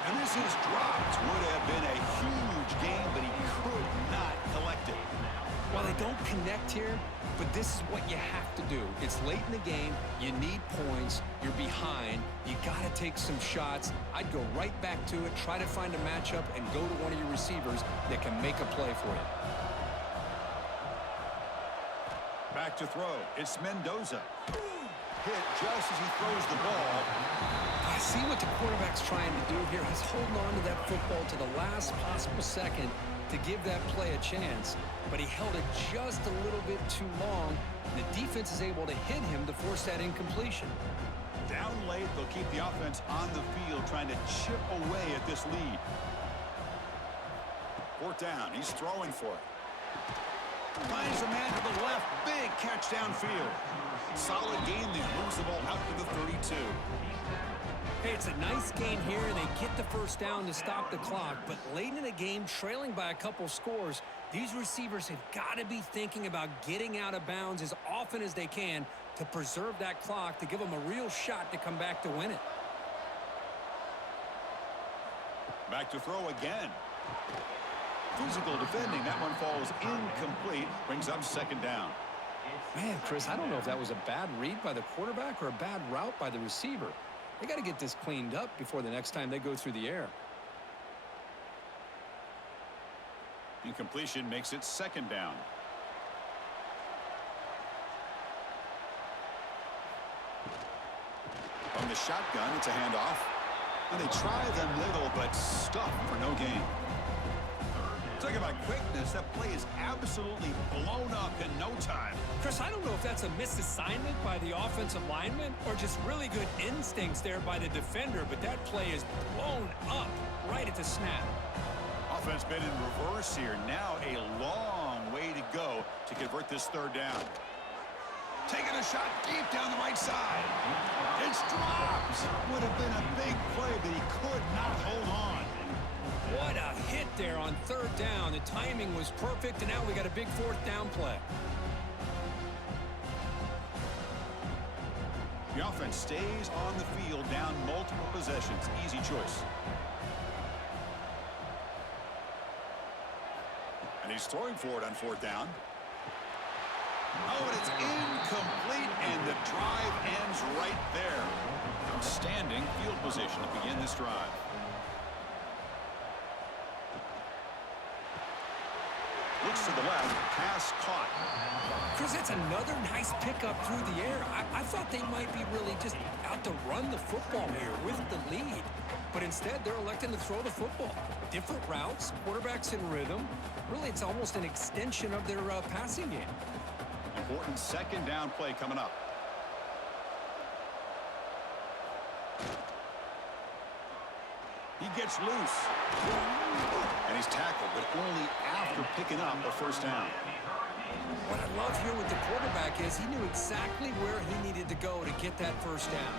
And this is dropped. Would have been a huge game, but he could not collect it. Well, they don't connect here, but this is what you have to do. It's late in the game. You need points. You're behind. You got to take some shots. I'd go right back to it, try to find a matchup, and go to one of your receivers that can make a play for you. Back to throw. It's Mendoza. Hit just as he throws the ball. I see what the quarterback's trying to do here. He's holding on to that football to the last possible second to give that play a chance, but he held it just a little bit too long. The defense is able to hit him to force that incompletion. Down late, they'll keep the offense on the field trying to chip away at this lead. 4th down. He's throwing for it. Finds a man to the left. Big catch downfield. Solid gain there. Moves the ball out to the 32. Hey, it's a nice gain here, and they get the first down to stop the clock. But late in the game, trailing by a couple scores, these receivers have got to be thinking about getting out of bounds as often as they can to preserve that clock, to give them a real shot to come back to win it. Back to throw again. Physical defending. That one falls incomplete. Brings up 2nd down. Man, Chris, I don't know if that was a bad read by the quarterback or a bad route by the receiver. They got to get this cleaned up before the next time they go through the air. Incompletion makes it 2nd down. From the shotgun, it's a handoff. And they try them little, but stuff for no gain. Talking about quickness, that play is absolutely blown up in no time. Chris, I don't know if that's a misassignment by the offensive lineman or just really good instincts there by the defender, but that play is blown up right at the snap. Offense been in reverse here. Now a long way to go to convert this 3rd down. Taking a shot deep down the right side. It's dropped. Would have been a big play, but he could not hold on. What a hit there on 3rd down. The timing was perfect, and now we got a big 4th down play. The offense stays on the field down multiple possessions. Easy choice. And he's throwing for it on 4th down. Oh, and it's incomplete, and the drive ends right there. Outstanding field position to begin this drive. Looks to the left, pass caught. Chris, that's another nice pickup through the air. I thought they might be really just out to run the football here with the lead. But instead, they're electing to throw the football. Different routes, quarterbacks in rhythm. Really, it's almost an extension of their passing game. Important 2nd down play coming up. He gets loose. And he's tackled, but only after picking up a 1st down. What I love here with the quarterback is he knew exactly where he needed to go to get that 1st down.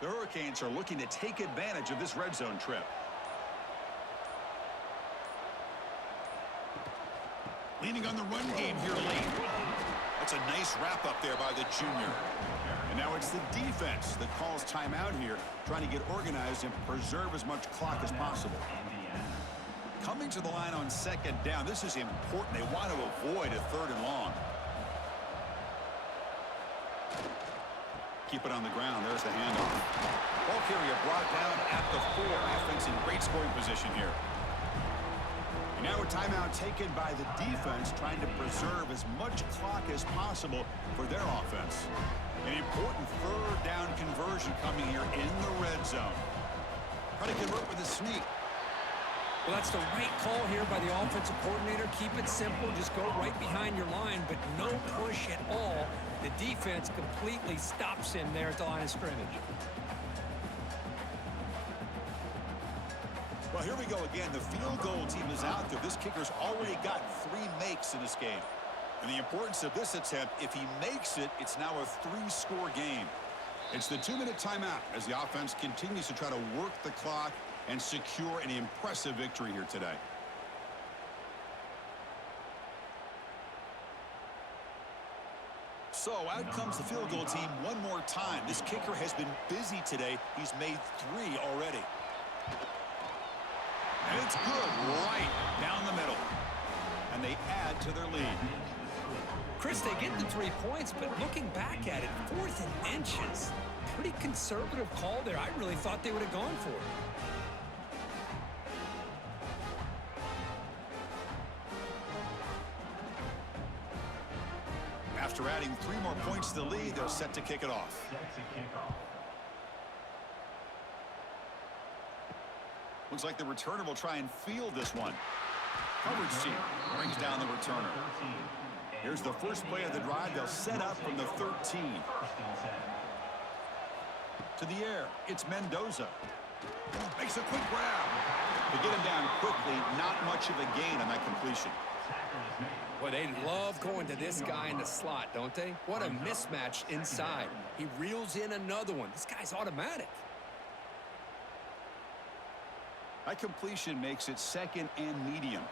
The Hurricanes are looking to take advantage of this red zone trip. Leaning on the run game here late. That's a nice wrap up there by the junior. And now it's the defense that calls timeout here, trying to get organized and preserve as much clock as possible. Coming to the line on 2nd down, this is important. They want to avoid a 3rd and long. Keep it on the ground. There's the handoff. Ball carrier brought down at the 4. Offense in great scoring position here. And now a timeout taken by the defense, trying to preserve as much clock as possible for their offense. An important 3rd down conversion coming here in the red zone. Try to convert with a sneak. Well, that's the right call here by the offensive coordinator. Keep it simple. Just go right behind your line, but no push at all. The defense completely stops him there at the line of scrimmage. Well, here we go again. The field goal team is out there. This kicker's already got 3 makes in this game. And the importance of this attempt, if he makes it, it's now a 3-score game. It's the 2-minute timeout as the offense continues to try to work the clock and secure an impressive victory here today. So out comes the field goal team one more time. This kicker has been busy today. He's made 3 already. And it's good right down the middle. And they add to their lead. Chris, they get the 3 points, but looking back at it, 4th and inches. Pretty conservative call there. I really thought they would have gone for it. After adding 3 more points to the lead, they're set to kick it off. Looks like the returner will try and field this one. Coverage team brings down the returner. Here's the first play of the drive. They'll set up from the 13. To the air, it's Mendoza. Makes a quick grab. To get him down quickly, not much of a gain on that completion. Well, they love going to this guy in the slot, don't they? What a mismatch inside. He reels in another one. This guy's automatic. That completion makes it 2nd and medium.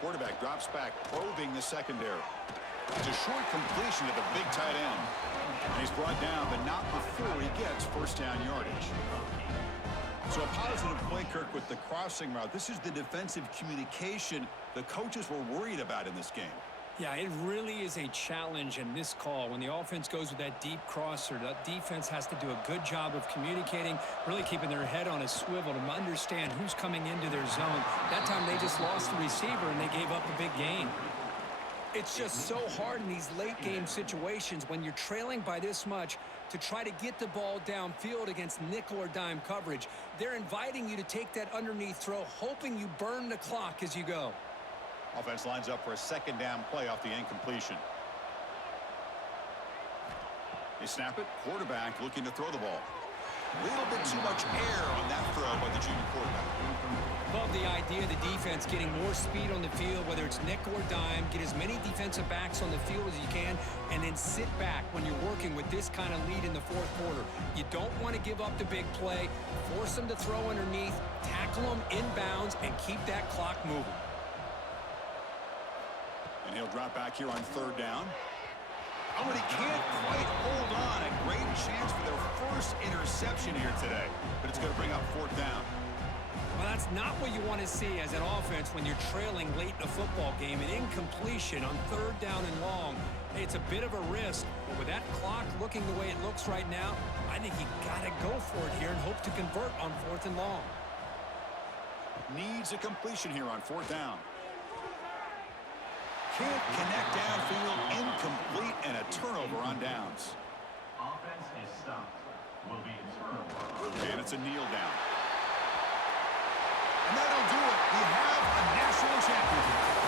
Quarterback drops back, probing the secondary. It's a short completion to the big tight end. And he's brought down, but not before he gets 1st down yardage. So a positive play, Kirk, with the crossing route. This is the defensive communication the coaches were worried about in this game. Yeah, it really is a challenge in this call. When the offense goes with that deep crosser, the defense has to do a good job of communicating, really keeping their head on a swivel to understand who's coming into their zone. That time they just lost the receiver and they gave up a big gain. It's just so hard in these late game situations when you're trailing by this much to try to get the ball downfield against nickel or dime coverage. They're inviting you to take that underneath throw, hoping you burn the clock as you go. Offense lines up for a second down play off the incompletion. They snap it. Quarterback looking to throw the ball. A little bit too much air on that throw by the junior quarterback. Love the idea of the defense getting more speed on the field, whether it's nickel or dime. Get as many defensive backs on the field as you can, and then sit back when you're working with this kind of lead in the fourth quarter. You don't want to give up the big play. Force them to throw underneath, tackle them inbounds, and keep that clock moving. And he'll drop back here on third down. Oh, and he can't quite hold on. A great chance for their first interception here today. But it's going to bring up fourth down. Well, that's not what you want to see as an offense when you're trailing late in a football game. An incompletion on third down and long. It's a bit of a risk. But with that clock looking the way it looks right now, I think you got to go for it here and hope to convert on fourth and long. Needs a completion here on fourth down. Can't connect downfield, incomplete, and a turnover on downs. Offense is stopped. Will be in turnover. And it's a kneel down. And that'll do it. We have a national championship.